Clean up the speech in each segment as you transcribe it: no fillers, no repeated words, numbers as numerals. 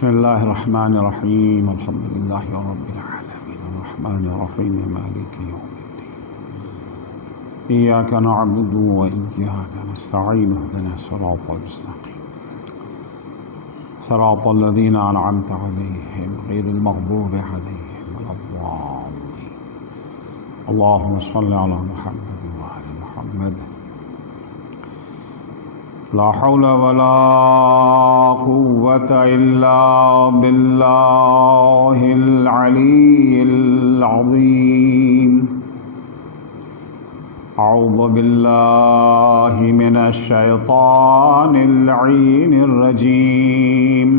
بسم الله الرحمن الرحيم الحمد لله رب العالمين الرحمن الرحيم مالك يوم الدين إياك نعبد وإياك نستعين اهدنا الصراط المستقيم صراط الذين أنعمت عليهم غير المغضوب عليهم ولا الضالين اللهم صل على محمد وآل محمد لا حول ولا قوة إلا بالله العلي العظيم أعوذ بالله من الشيطان اللعين الرجيم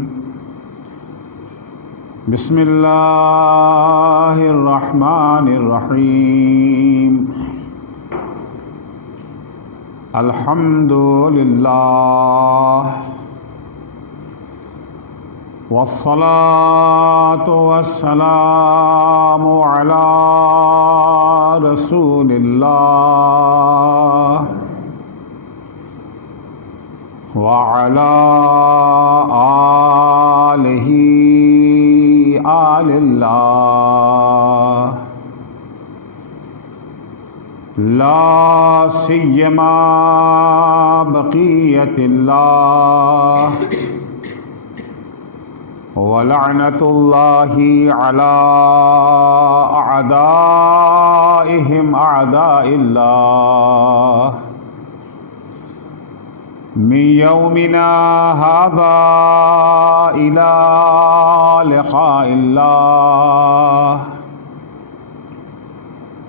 بسم الله الرحمن الرحيم الحمد لله والصلاة والسلام على رسول الله وعلى آله آل الله لا سيما بقية الله ولعنة الله على أعدائهم أعداء الله من يومنا هذا إلى لقاء الله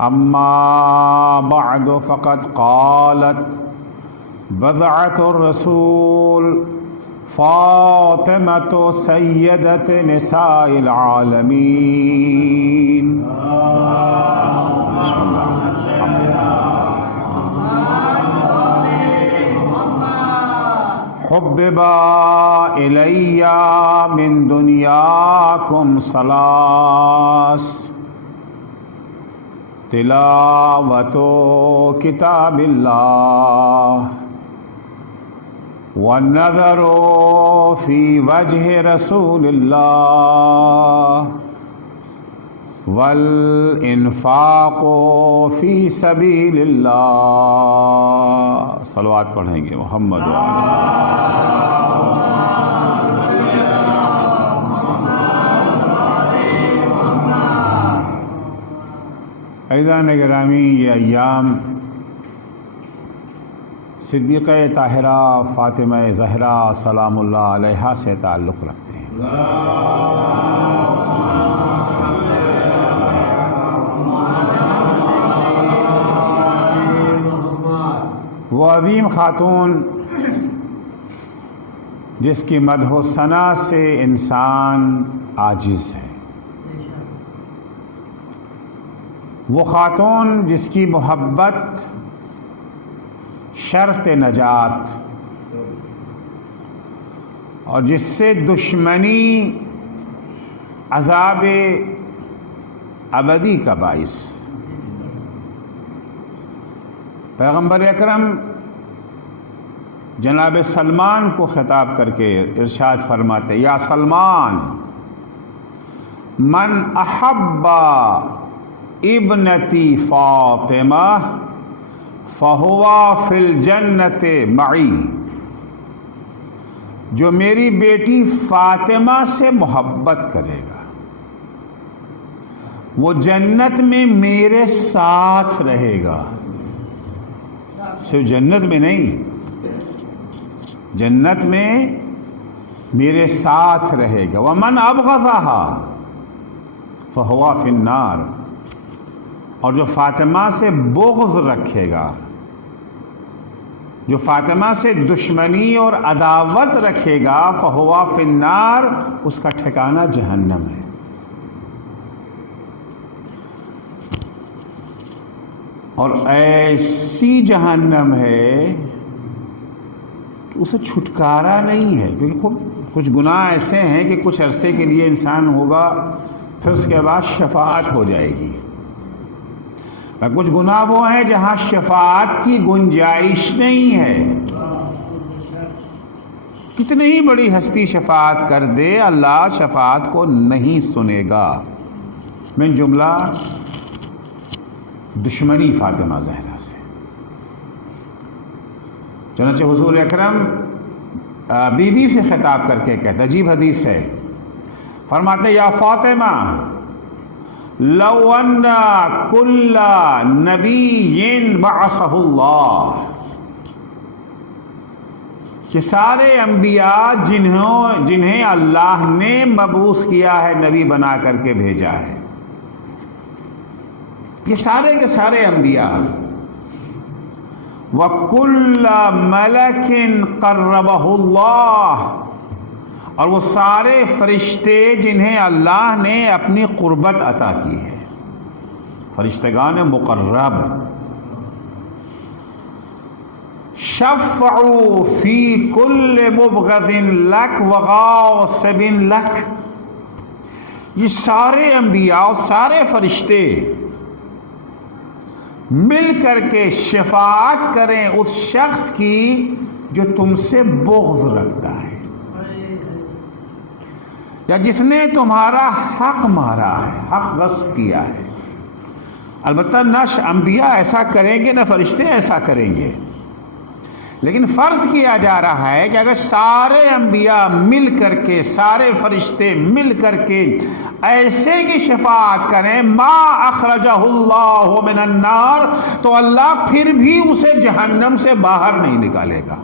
أما بعد فقد قالت بضعة الرسول فاطمة سيدة نساء العالمين حبب إلي من دنياكم ثلاث تلاوة كتاب الله والنظر في وجه رسول الله والانفاق في سبيل الله صلوات پڑھیں گے محمد عزیزان گرامی، یہ ایام صدیقہ طاہرہ فاطمہ زہرا سلام اللہ علیہا سے تعلق رکھتے ہیں۔ وہ عظیم خاتون جس کی مدح و ثنا سے انسان عاجز ہے، وہ خاتون جس کی محبت شرط نجات اور جس سے دشمنی عذاب ابدی کا باعث۔ پیغمبر اکرم جناب سلمان کو خطاب کر کے ارشاد فرماتے، یا سلمان من احب ابنتی فاطمہ فہو فی الجنت معی، جو میری بیٹی فاطمہ سے محبت کرے گا وہ جنت میں میرے ساتھ رہے گا۔ صرف جنت میں نہیں، جنت میں میرے ساتھ رہے گا۔ ومن ابغضھا فہو فی النار، اور جو فاطمہ سے بغض رکھے گا، جو فاطمہ سے دشمنی اور عداوت رکھے گا، فہو فی النار، اس کا ٹھکانہ جہنم ہے۔ اور ایسی جہنم ہے کہ اسے چھٹکارا نہیں ہے، کیونکہ کچھ گناہ ایسے ہیں کہ کچھ عرصے کے لیے انسان ہوگا، پھر اس کے بعد شفاعت ہو جائے گی۔ کچھ گناہ وہ ہیں جہاں شفاعت کی گنجائش نہیں ہے، کتنی ہی بڑی ہستی شفاعت کر دے اللہ شفاعت کو نہیں سنے گا۔ من جملہ دشمنی فاطمہ زہرا سے۔ چنانچہ حضور اکرم بی بی سے خطاب کر کے کہتا، عجیب حدیث ہے، فرماتے یا فاطمہ لو ان کل نبی بعثہ اللہ، کہ سارے انبیاء جنہیں اللہ نے مبعوث کیا ہے، نبی بنا کر کے بھیجا ہے، یہ سارے کے سارے انبیاء، وَكُلَّ مَلَكٍ قَرَّبَهُ اللَّهُ، اور وہ سارے فرشتے جنہیں اللہ نے اپنی قربت عطا کی ہے، فرشتگان مقرب، شفعوا فی کل مبغض لک وغاصب لک، یہ سارے انبیاء اور سارے فرشتے مل کر کے شفاعت کریں اس شخص کی جو تم سے بغض رکھتا ہے، یا جس نے تمہارا حق مارا ہے، حق غصب کیا ہے۔ البتہ نہ انبیاء ایسا کریں گے نہ فرشتے ایسا کریں گے، لیکن فرض کیا جا رہا ہے کہ اگر سارے انبیاء مل کر کے، سارے فرشتے مل کر کے ایسے کی شفاعت کریں ما اخرجہ اللہ من النار، تو اللہ پھر بھی اسے جہنم سے باہر نہیں نکالے گا،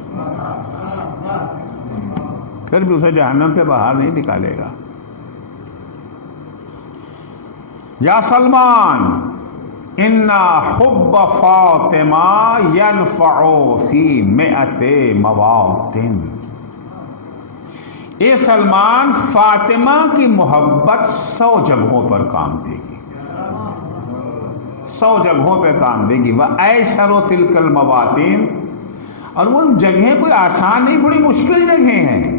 پھر بھی اسے جہنم سے باہر نہیں نکالے گا۔ یا سلمان ان حب فاطمہ ینفع فی مئت مواطن، اے سلمان فاطمہ کی محبت 100 جگہوں پر کام دے گی، 100 جگہوں پہ کام دے گی۔ وَأَيْسَرُ تِلْكَ الْمَوَاطِن، اور وہ جگہیں کوئی آسان نہیں، بڑی مشکل جگہیں ہیں۔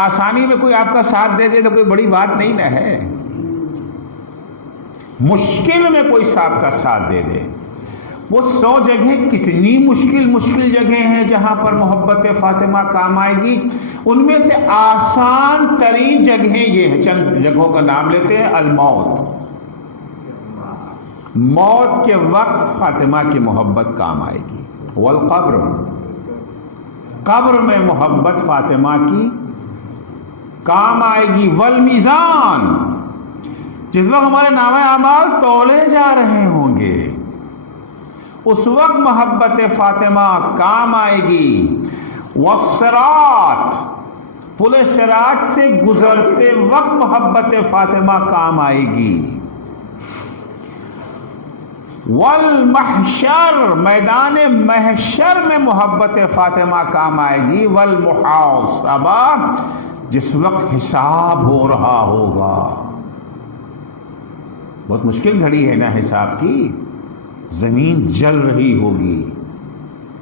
آسانی میں کوئی آپ کا ساتھ دے دے تو کوئی بڑی بات نہیں نہ ہے، مشکل میں کوئی صاحب کا ساتھ دے دے۔ وہ 100 جگہیں کتنی مشکل جگہیں ہیں جہاں پر محبت فاطمہ کام آئے گی، ان میں سے آسان ترین جگہیں یہ ہیں، چند جگہوں کا نام لیتے ہیں۔ الموت، موت کے وقت فاطمہ کی محبت کام آئے گی۔ والقبر، قبر میں محبت فاطمہ کی کام آئے گی۔ والمیزان، جس وقت ہمارے نامہ اعمال تولے جا رہے ہوں گے اس وقت محبت فاطمہ کام آئے گی۔ والصراط، پل صراط سے گزرتے وقت محبت فاطمہ کام آئے گی۔ والمحشر، میدان محشر میں محبت فاطمہ کام آئے گی۔ والمحاسبہ، جس وقت حساب ہو رہا ہوگا، بہت مشکل گھڑی ہے نا حساب کی، زمین جل رہی ہوگی،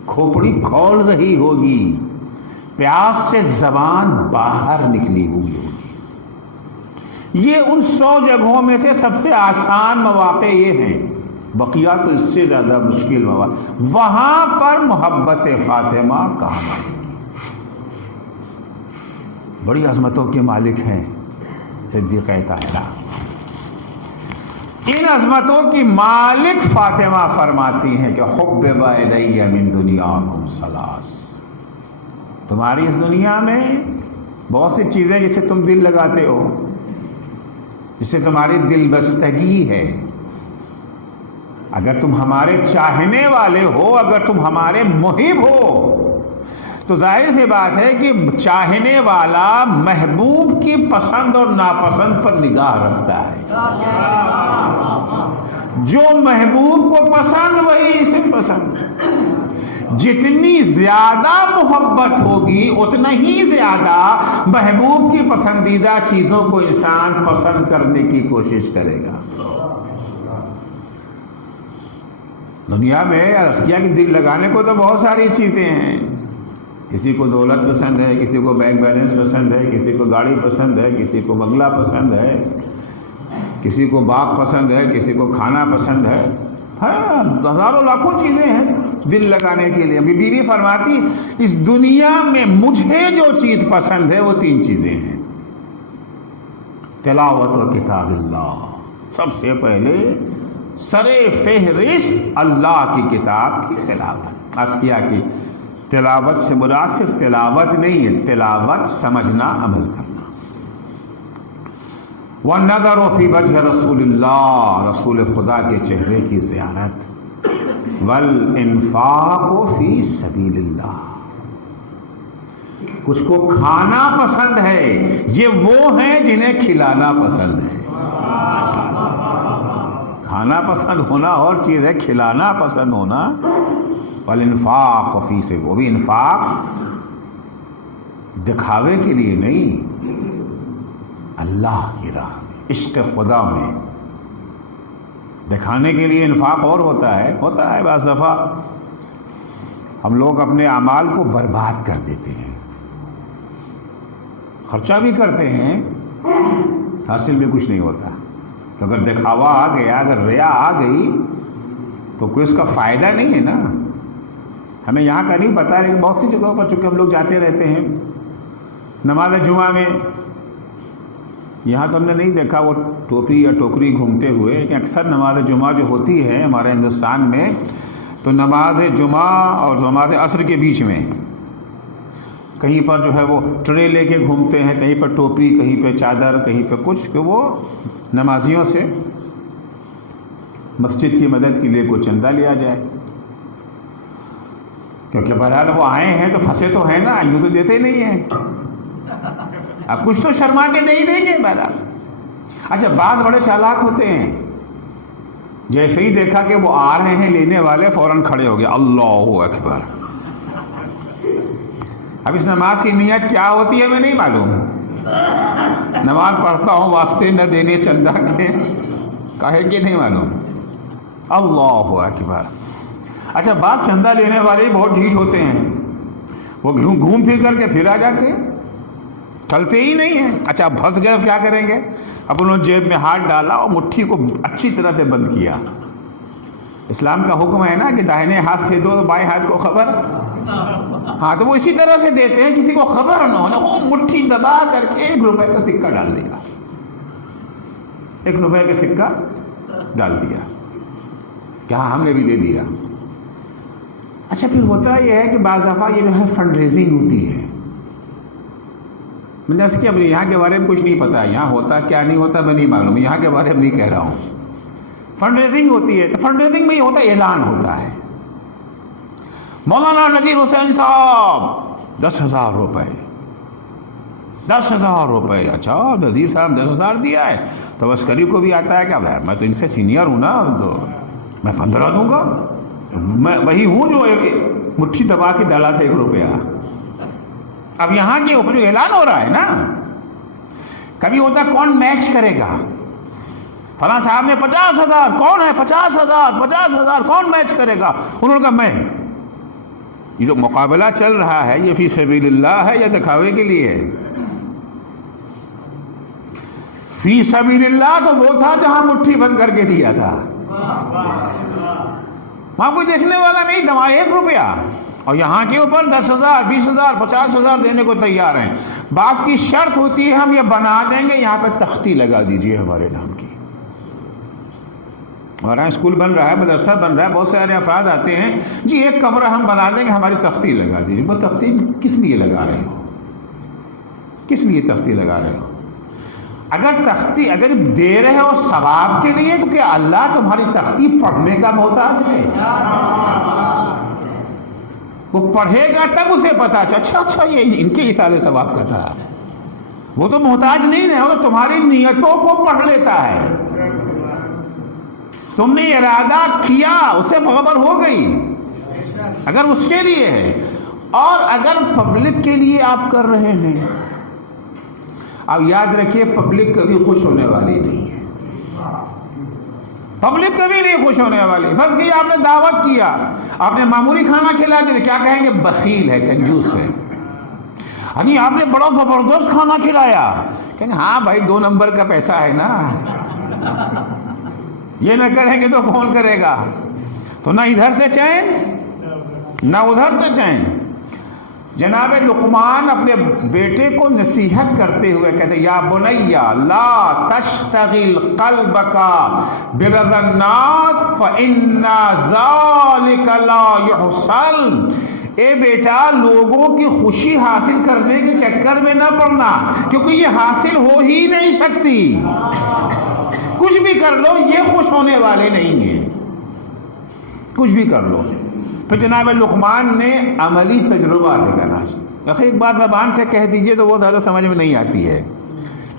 کھوپڑی کھول رہی ہوگی، پیاس سے زبان باہر نکلی ہوئی ہوگی۔ یہ ان 100 جگہوں میں سے سب سے آسان مواقع یہ ہیں، بقیہ تو اس سے زیادہ مشکل مواقع، وہاں پر محبت فاطمہ کام آئے گی۔ بڑی عظمتوں کے مالک ہیں صدیقہ طاہرہ، ان عظمتوں کی مالک فاطمہ فرماتی ہیں کہ حبب الی من دنیاکم ثلاث، تمہاری اس دنیا میں بہت سی چیزیں جسے تم دل لگاتے ہو، جسے تمہاری دل بستگی ہے، اگر تم ہمارے چاہنے والے ہو، اگر تم ہمارے محب ہو، تو ظاہر سی بات ہے کہ چاہنے والا محبوب کی پسند اور ناپسند پر نگاہ رکھتا ہے، جو محبوب کو پسند وہی اسے پسند۔ جتنی زیادہ محبت ہوگی اتنا ہی زیادہ محبوب کی پسندیدہ چیزوں کو انسان پسند کرنے کی کوشش کرے گا۔ دنیا میں عرض کیا کہ دل لگانے کو تو بہت ساری چیزیں ہیں، کسی کو دولت پسند ہے، کسی کو بینک بیلنس پسند ہے، کسی کو گاڑی پسند ہے، کسی کو بنگلہ پسند ہے، کسی کو باغ پسند ہے، کسی کو کھانا پسند ہے، ہزاروں لاکھوں چیزیں ہیں۔ دل لگانے کے لیے. بیوی فرماتی اس دنیا میں مجھے جو چیز پسند ہے وہ 3 چیزیں ہیں. تلاوت و کتاب اللہ، سب سے پہلے سر فہرست اللہ کی کتاب کی تلاوت. عرض کیا کہ تلاوت سے مراد صرف تلاوت نہیں ہے، تلاوت سمجھنا، عمل کرنا. والنظر فی وجہ رسول اللہ، رسول خدا کے چہرے کی زیارت. والانفاق فی سبیل اللہ، کچھ کو کھانا پسند ہے، یہ وہ ہیں جنہیں کھلانا پسند ہے. کھانا پسند ہونا اور چیز ہے، کھلانا پسند ہونا. والانفاق فی سبیل، وہ بھی انفاق دکھاوے کے لیے نہیں، اللہ کی راہ میں، عشق خدا میں. دکھانے کے لیے انفاق اور ہوتا ہے بعض دفعہ ہم لوگ اپنے اعمال کو برباد کر دیتے ہیں، خرچہ بھی کرتے ہیں، حاصل بھی کچھ نہیں ہوتا. اگر دکھاوا آ گیا، اگر ریا آ گئی تو کوئی اس کا فائدہ نہیں ہے نا. ہمیں یہاں کا نہیں پتا، لیکن بہت سی جگہوں پر چونکہ ہم لوگ جاتے رہتے ہیں نماز جمعہ میں، یہاں تو ہم نے نہیں دیکھا وہ ٹوپی یا ٹوکری گھومتے ہوئے، لیکن اکثر نماز جمعہ جو ہوتی ہے ہمارے ہندوستان میں، تو نماز جمعہ اور نماز عصر کے بیچ میں کہیں پر جو ہے وہ ٹرے لے کے گھومتے ہیں، کہیں پر ٹوپی، کہیں پہ چادر، کہیں پہ کچھ، کہ وہ نمازیوں سے مسجد کی مدد کے لیے کوئی چندہ لیا جائے. کیونکہ بہرحال وہ آئے ہیں تو پھنسے تو ہیں نا، یوں تو دیتے نہیں ہیں، اب کچھ تو شرما کے دے ہی دیں گے بہرحال. اچھا، بعض بڑے چالاک ہوتے ہیں، جیسے ہی دیکھا کہ وہ آ رہے ہیں لینے والے، فوراً کھڑے ہو گئے، اللہ اکبر. اب اس نماز کی نیت کیا ہوتی ہے ہمیں نہیں معلوم. نماز پڑھتا ہوں واسطے نہ دینے چندہ کے، کہے کہ نہیں معلوم. اللہ اکبر. اچھا، بعض چندہ لینے والے بہت ڈھیٹ ہوتے ہیں، وہ گھوم پھر کر کے پھر آ جاتے ہیں، چلتے ہی نہیں ہیں. اچھا، اب پھنس گئے، اب کیا کریں گے؟ اب انہوں نے جیب میں ہاتھ ڈالا اور مٹھی کو اچھی طرح سے بند کیا. اسلام کا حکم ہے نا کہ داہنے ہاتھ سے دو تو بائیں ہاتھ کو خبر. ہاں، تو وہ اسی طرح سے دیتے ہیں، کسی کو خبر نہ ہونا، وہ مٹھی دبا کر کے 1 روپے کا سکہ ڈال دیا، 1 روپے کا سکہ ڈال دیا کہ ہاں ہم نے بھی دے دیا. اچھا، پھر ہوتا یہ ہے کہ بعض دفعہ یہ جو ہے فنڈ ریزنگ ہوتی ہے. میں نے اس کی اب یہاں کے بارے میں کچھ نہیں پتا، یہاں ہوتا کیا نہیں ہوتا میں نہیں معلوم، یہاں کے بارے میں نہیں کہہ رہا ہوں. فنڈ ریزنگ ہوتی ہے، تو فنڈ ریزنگ میں یہ ہوتا ہے، اعلان ہوتا ہے، مولانا نذیر حسین صاحب 10,000 روپے، 10,000 روپے. اچھا، نذیر صاحب 10,000 دیا ہے تو بس کری کو بھی آتا ہے کہ میں تو ان سے سینئر ہوں نا، تو میں 15 دوں گا. میں وہی ہوں جو مٹھی دبا کے ڈالا تھا 1 روپیہ. اب یہاں کے اوپر جو اعلان ہو رہا ہے نا، کبھی ہوتا کون میچ کرے گا، فلاں صاحب نے 50,000، کون ہے 50,000 کون میچ کرے گا؟ انہوں نے کہا میں. یہ جو مقابلہ چل رہا ہے یہ فی سبیل اللہ ہے یا دکھاوے کے لیے ہے؟ فی سبیل اللہ تو وہ تھا جہاں مٹھی بند کر کے دیا تھا، وہاں کوئی دیکھنے والا نہیں تھا، وہاں 1 روپیہ. اور یہاں کے اوپر 10,000 20,000 50,000 دینے کو تیار ہیں. بعض کی شرط ہوتی ہے ہم یہ بنا دیں گے، یہاں پہ تختی لگا دیجئے ہمارے نام کی. اور یہاں اسکول بن رہا ہے، مدرسہ بن رہا ہے، بہت سارے افراد آتے ہیں، جی 1 کمرہ ہم بنا دیں گے، ہماری تختی لگا دیجیے. وہ تختی کس لیے لگا رہے ہو؟ کس لیے تختی لگا رہے ہو؟ اگر تختی اگر دے رہے ہو ثواب کے لیے، تو کیا اللہ تمہاری تختی پڑھنے کا محتاج ہے؟ وہ پڑھے گا تب اسے پتا اچھا یہ ان کے حساب ثواب کا تھا. وہ تو محتاج نہیں ہے، وہ تو تمہاری نیتوں کو پڑھ لیتا ہے. تم نے ارادہ کیا، اسے خبر ہو گئی اگر اس کے لیے ہے. اور اگر پبلک کے لیے آپ کر رہے ہیں، اب یاد رکھیے پبلک کبھی خوش ہونے والی نہیں ہے، پبلک کبھی نہیں خوش ہونے والی. فرض کیا آپ نے دعوت کیا، آپ نے معمولی کھانا کھلا دیا، کیا کہیں گے؟ بخیل ہے، کنجوس ہے. یعنی آپ نے بڑا زبردست کھانا کھلایا، کہیں گے ہاں بھائی 2 نمبر کا پیسہ ہے نا، یہ نہ کریں گے تو کون کرے گا؟ تو نہ ادھر سے چین نہ ادھر سے چین۔ جناب لقمان اپنے بیٹے کو نصیحت کرتے ہوئے کہتے یا بنیا لا تشتغل قلبک برضا الناس فإن ذلک لا يحصل، اے بیٹا لوگوں کی خوشی حاصل کرنے کے چکر میں نہ پڑنا، کیونکہ یہ حاصل ہو ہی نہیں سکتی۔ کچھ بھی کر لو یہ خوش ہونے والے نہیں ہیں، کچھ بھی کر لو۔ پھر جناب لقمان نے عملی تجربہ دکھانا۔ ایک بات زبان سے کہہ دیجئے تو وہ زیادہ سمجھ میں نہیں آتی ہے،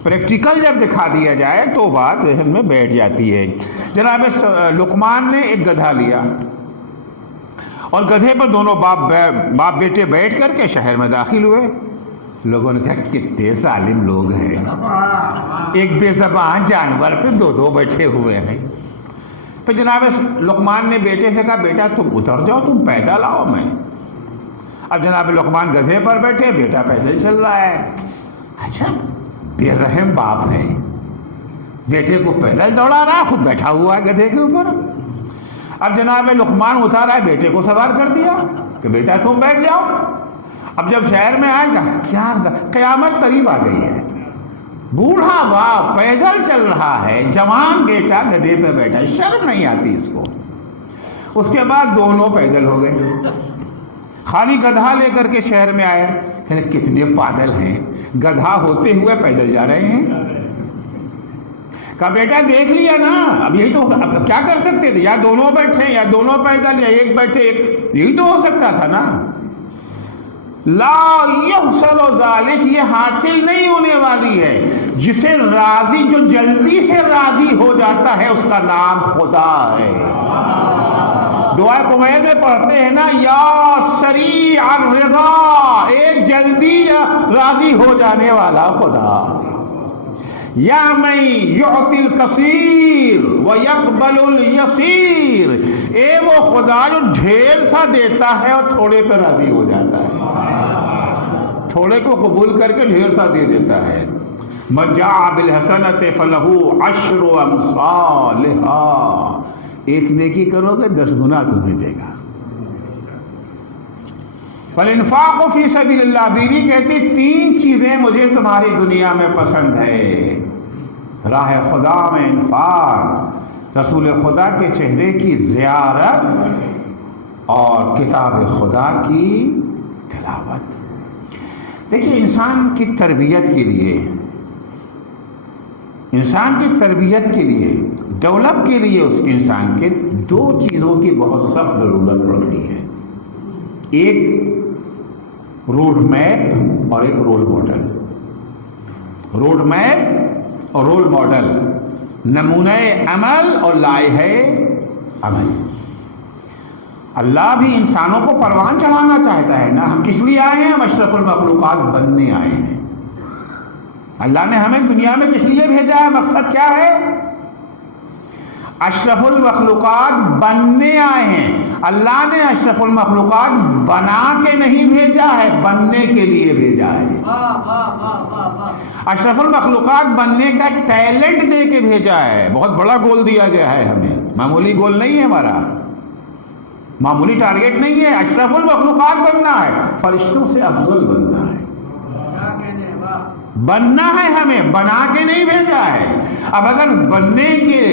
پریکٹیکل جب دکھا دیا جائے تو بات ذہن میں بیٹھ جاتی ہے۔ جناب لقمان نے ایک گدھا لیا اور گدھے پر دونوں باپ بیٹے بیٹھ کر کے شہر میں داخل ہوئے۔ لوگوں نے کہا کتنے ظالم لوگ ہیں، ایک بے زبان جانور پہ دو بیٹھے ہوئے ہیں۔ پھر جناب لقمان نے بیٹے سے کہا بیٹا تم اتر جاؤ، تم پیدل آؤ میں۔ اب جناب لقمان گدھے پر بیٹھے، بیٹا پیدل چل رہا ہے۔ اچھا بے رحم باپ ہے، بیٹے کو پیدل دوڑا رہا ہے، خود بیٹھا ہوا ہے گدھے کے اوپر۔ اب جناب لقمان اتارا ہے، بیٹے کو سوار کر دیا کہ بیٹا تم بیٹھ جاؤ۔ اب جب شہر میں آئے گا کیا قیامت قریب آ گئی ہے، بوڑھا باپ پیدل چل رہا ہے، جوان بیٹا گدھے پہ بیٹھا، شرم نہیں آتی اس کو۔ اس کے بعد دونوں پیدل ہو گئے، خالی گدھا لے کر کے شہر میں آئے، کہ کتنے پاگل ہیں، گدھا ہوتے ہوئے پیدل جا رہے ہیں۔ کہا بیٹا دیکھ لیا نا، اب یہی تو اب کیا کر سکتے تھے، یا دونوں بیٹھے یا دونوں پیدل یا ایک بیٹھے ایک، یہی تو ہو سکتا تھا نا۔ لا یحصل ذالک، یہ حاصل نہیں ہونے والی ہے۔ جسے راضی، جو جلدی سے راضی ہو جاتا ہے اس کا نام خدا ہے۔ دعا کمیل میں پڑھتے ہیں نا یا سریع الرضا، ایک جلدی راضی ہو جانے والا خدا۔ یا من یعطی الکثیر ویقبل الیسیر، اے وہ خدا جو ڈھیر سا دیتا ہے اور تھوڑے پہ راضی ہو جاتا ہے، تھوڑے کو قبول کر کے ڈھیر سا دے دیتا ہے۔ من جاء بالحسنۃ فلہ عشر امثالھا، ایک نیکی کرو گے 10 گنا تمہیں دے گا۔ فالانفاق فی سبیل اللہ، بیوی کہتی 3 چیزیں مجھے تمہاری دنیا میں پسند ہے، راہ خدا میں انفاق، رسول خدا کے چہرے کی زیارت اور کتاب خدا کی تلاوت۔ دیکھیے انسان کی تربیت کے لیے، انسان کی تربیت کے لیے، ڈیولپ کے لیے اس انسان کے 2 چیزوں کی بہت سخت ضرورت پڑتی ہے، ایک روڈ میپ اور ایک رول ماڈل۔ روڈ میپ اور رول ماڈل، نمونہ عمل اور لائحہ عمل۔ اللہ بھی انسانوں کو پروان چڑھانا چاہتا ہے نا، ہم کس لیے آئے ہیں؟ ہم اشرف المخلوقات بننے آئے ہیں۔ اللہ نے ہمیں دنیا میں کس لیے بھیجا ہے؟ مقصد کیا ہے؟ اشرف المخلوقات بننے آئے ہیں۔ اللہ نے اشرف المخلوقات بنا کے نہیں بھیجا ہے، بننے کے لیے بھیجا ہے۔ اشرف المخلوقات بننے کا ٹیلنٹ دے کے بھیجا ہے، بہت بڑا گول دیا گیا ہے ہمیں، معمولی گول نہیں ہے ہمارا، معمولی ٹارگیٹ نہیں ہے، اشرف المخلوقات بننا ہے، فرشتوں سے افضل بننا ہے، بننا ہے ہمیں، بنا کے نہیں بھیجا ہے۔ اب اگر بننے کے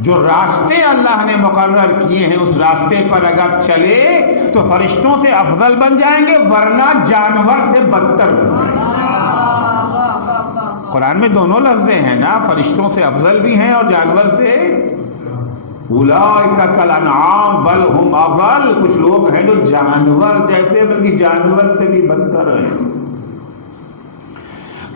جو راستے اللہ نے مقرر کیے ہیں اس راستے پر اگر چلے تو فرشتوں سے افضل بن جائیں گے، ورنہ جانور سے بدتر بن جائیں گے۔ قرآن میں دونوں لفظیں ہیں نا، فرشتوں سے افضل بھی ہیں اور جانور سے، اولئک کالانعام بل ہم اضل، کچھ لوگ ہیں جو جانور جیسے بلکہ جانور سے بھی بدتر ہیں۔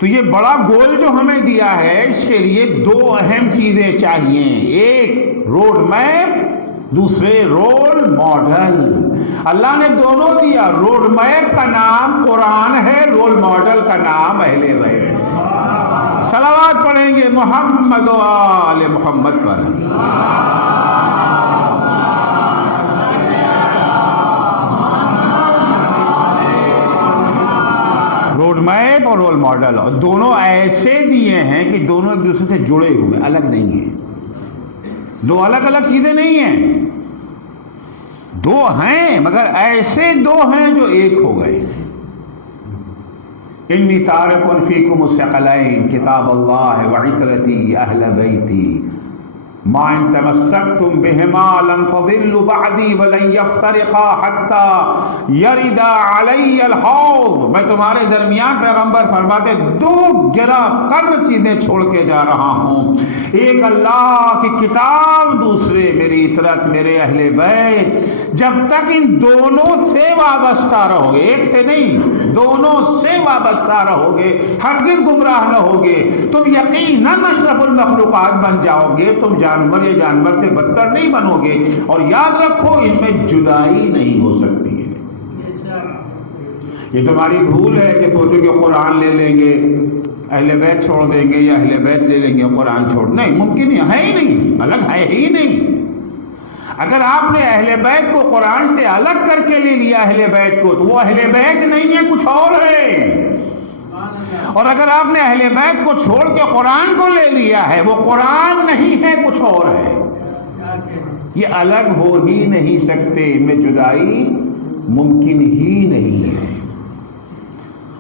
تو یہ بڑا گول جو ہمیں دیا ہے، اس کے لیے 2 اہم چیزیں چاہیے، ایک روڈ میپ، دوسرے رول ماڈل۔ اللہ نے دونوں دیا، روڈ میپ کا نام قرآن ہے، رول ماڈل کا نام اہل بیت ہے۔ صلوات پڑھیں گے محمد و آل محمد پر۔ روڈ میپ اور رول ماڈل، اور دونوں ایسے دیے ہیں کہ دونوں ایک دوسرے سے جڑے ہوئے، الگ نہیں ہیں، 2 الگ الگ چیزیں نہیں ہیں۔ دو ہیں مگر ایسے دو ہیں جو ایک ہو گئے. انی تارک فیکم الثقلین کتاب اللہ وعترتی اہل بیتی ما ان تمسکتم بہما لن تضلوا بعدی ولن یفترقا حتی یردا علی الحوض. میں تمہارے درمیان پیغمبر فرماتے دو گرا قدر چیزیں چھوڑ کے جا رہا ہوں. ایک اللہ کی کتاب, دوسرے میری اطرت, میرے اہل بیت. جب تک ان دونوں سے وابستہ رہو گے, ایک سے نہیں دونوں سے وابستہ رہو گے, ہرگز گمراہ نہ ہوگے. تم یقیناً اشرف المخلوقات بن جاؤ گے, تم جانور یا جانور سے بدتر نہیں بنو گے. اور یاد رکھو ان میں جدائی نہیں ہو سکتی ہے. یہ تمہاری بھول ہے کہ سوچو کہ قرآن لے لیں گے اہل بیت چھوڑ دیں گے, یا اہل بیت لے لیں گے قرآن چھوڑ. نہیں, ممکن ہے ہی نہیں, الگ ہے ہی نہیں. اگر آپ نے اہل بیت کو قرآن سے الگ کر کے لے لیا اہل بیت کو, تو وہ اہل بیت نہیں ہے, کچھ اور ہے. اور اگر آپ نے اہل بیت کو چھوڑ کے قرآن کو لے لیا ہے, وہ قرآن نہیں ہے, کچھ اور ہے. یہ الگ ہو ہی نہیں سکتے, ان میں جدائی ممکن ہی نہیں ہے.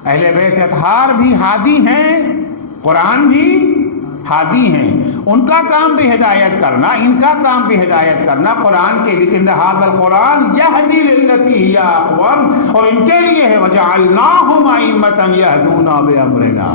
اہل بیت اطہار بھی ہادی ہیں, قرآن بھی ہادی ہیں. ان کا کام بھی ہدایت کرنا, ان کا کام بھی ہدایت کرنا قرآن کے. لیکن ھذا القرآن یہدی للتی ہی اقوم, اور ان کے لیے ہے وجعلناہم ائمۃ یہدون بامرنا.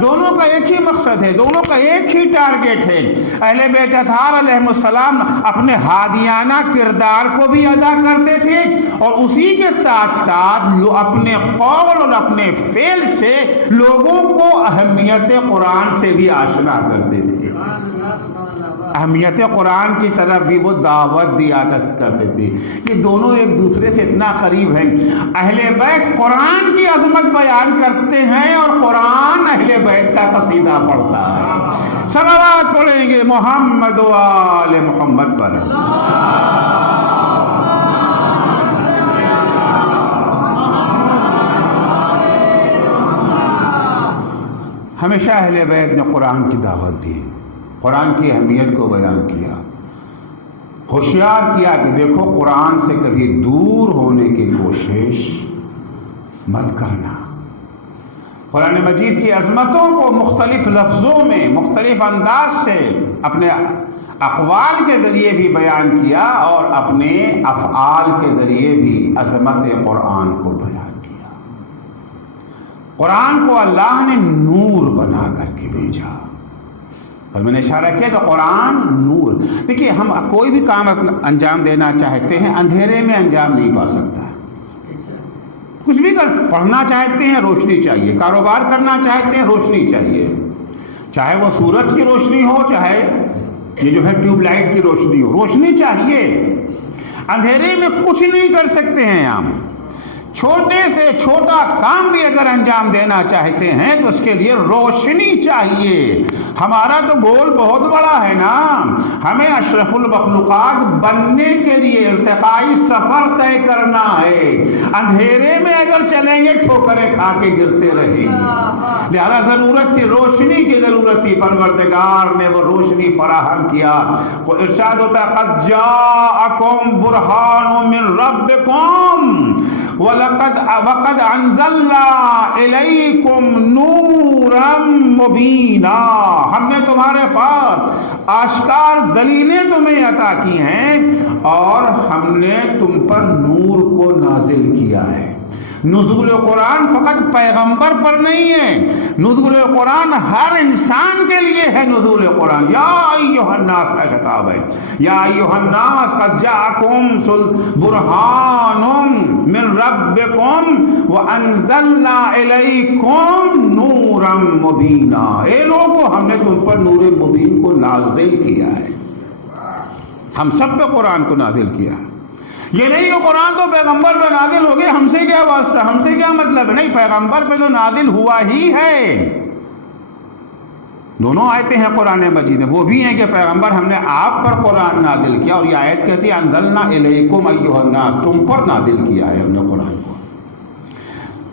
دونوں کا ایک ہی مقصد ہے, دونوں کا ایک ہی ٹارگٹ ہے. اہل بیت اطہار علیہ السلام اپنے ہادیانہ کردار کو بھی ادا کرتے تھے, اور اسی کے ساتھ ساتھ اپنے قول اور اپنے فعل سے لوگوں کو اہمیت قرآن سے بھی آشنا کرتے تھے. اہمیت قرآن کی طرف بھی وہ دعوت دیا کرتے تھے. یہ دونوں ایک دوسرے سے اتنا قریب ہیں. اہل بیت قرآن کی عظمت بیان کرتے ہیں, اور قرآن اہل بیت کا قصیدہ پڑھتا ہے. صلوات پڑھیں گے محمد و آل محمد پر. ہمیشہ اہل بیت نے قرآن کی دعوت دی, قرآن کی اہمیت کو بیان کیا, ہوشیار کیا کہ دیکھو قرآن سے کبھی دور ہونے کی کوشش مت کرنا. قرآن مجید کی عظمتوں کو مختلف لفظوں میں مختلف انداز سے اپنے اقوال کے ذریعے بھی بیان کیا, اور اپنے افعال کے ذریعے بھی عظمت قرآن کو بیان کیا. قرآن کو اللہ نے نور بنا کر کے بھیجا. اور میں نے اشارہ کیا تو قرآن نور. دیکھیے, ہم کوئی بھی کام انجام دینا چاہتے ہیں, اندھیرے میں انجام نہیں پا سکتا. کچھ بھی پڑھنا چاہتے ہیں روشنی چاہیے, کاروبار کرنا چاہتے ہیں روشنی چاہیے, چاہے وہ سورج کی روشنی ہو, چاہے یہ جو ہے ٹیوب لائٹ کی روشنی ہو, روشنی چاہیے. اندھیرے میں کچھ نہیں کر سکتے ہیں ہم. چھوٹے سے چھوٹا کام بھی اگر انجام دینا چاہتے ہیں تو اس کے لیے روشنی چاہیے. ہمارا تو گول بہت بڑا ہے نا, ہمیں اشرف المخلوقات بننے کے لیے ارتقائی سفر طے کرنا ہے. اندھیرے میں اگر چلیں گے ٹھوکریں کھا کے گرتے رہیں گے. لہذا ضرورت تھی, روشنی کی ضرورت تھی. پروردگار نے وہ روشنی فراہم کیا. وہ ارشاد ہوتا ہے قد جاءکم برہان من ربکم وَقَدْ أَنزَلْنَا إِلَيْكُمْ نُورًا مُبِينًا. ہم نے تمہارے پاس آشکار دلیلیں تمہیں عطا کی ہیں, اور ہم نے تم پر نور کو نازل کیا ہے. نزول قرآن فقط پیغمبر پر نہیں ہے, نزول قرآن ہر انسان کے لیے ہے. نزول قرآن یا ایھا الناس کا خطاب ہے, یا ایھا الناس قد جاءکم برہان من ربکم وانزلنا الیکم نورا مبینا. اے لوگو, ہم نے تم پر نور مبین کو نازل کیا ہے. ہم سب پہ قرآن کو نازل کیا ہے. یہ نہیں کہ قرآن تو پیغمبر پہ نازل ہو گیا, ہم سے کیا واسطہ, ہم سے کیا مطلب ہے. نہیں, پیغمبر پہ تو نازل ہوا ہی ہے. دونوں آیتیں ہیں قرآن مجید میں, وہ بھی ہیں کہ پیغمبر ہم نے آپ پر قرآن نازل کیا, اور یہ آیت کہتی ہے انزلنا الیکم ایھا الناس, تم پر نازل کیا ہے ہم نے قرآن کو.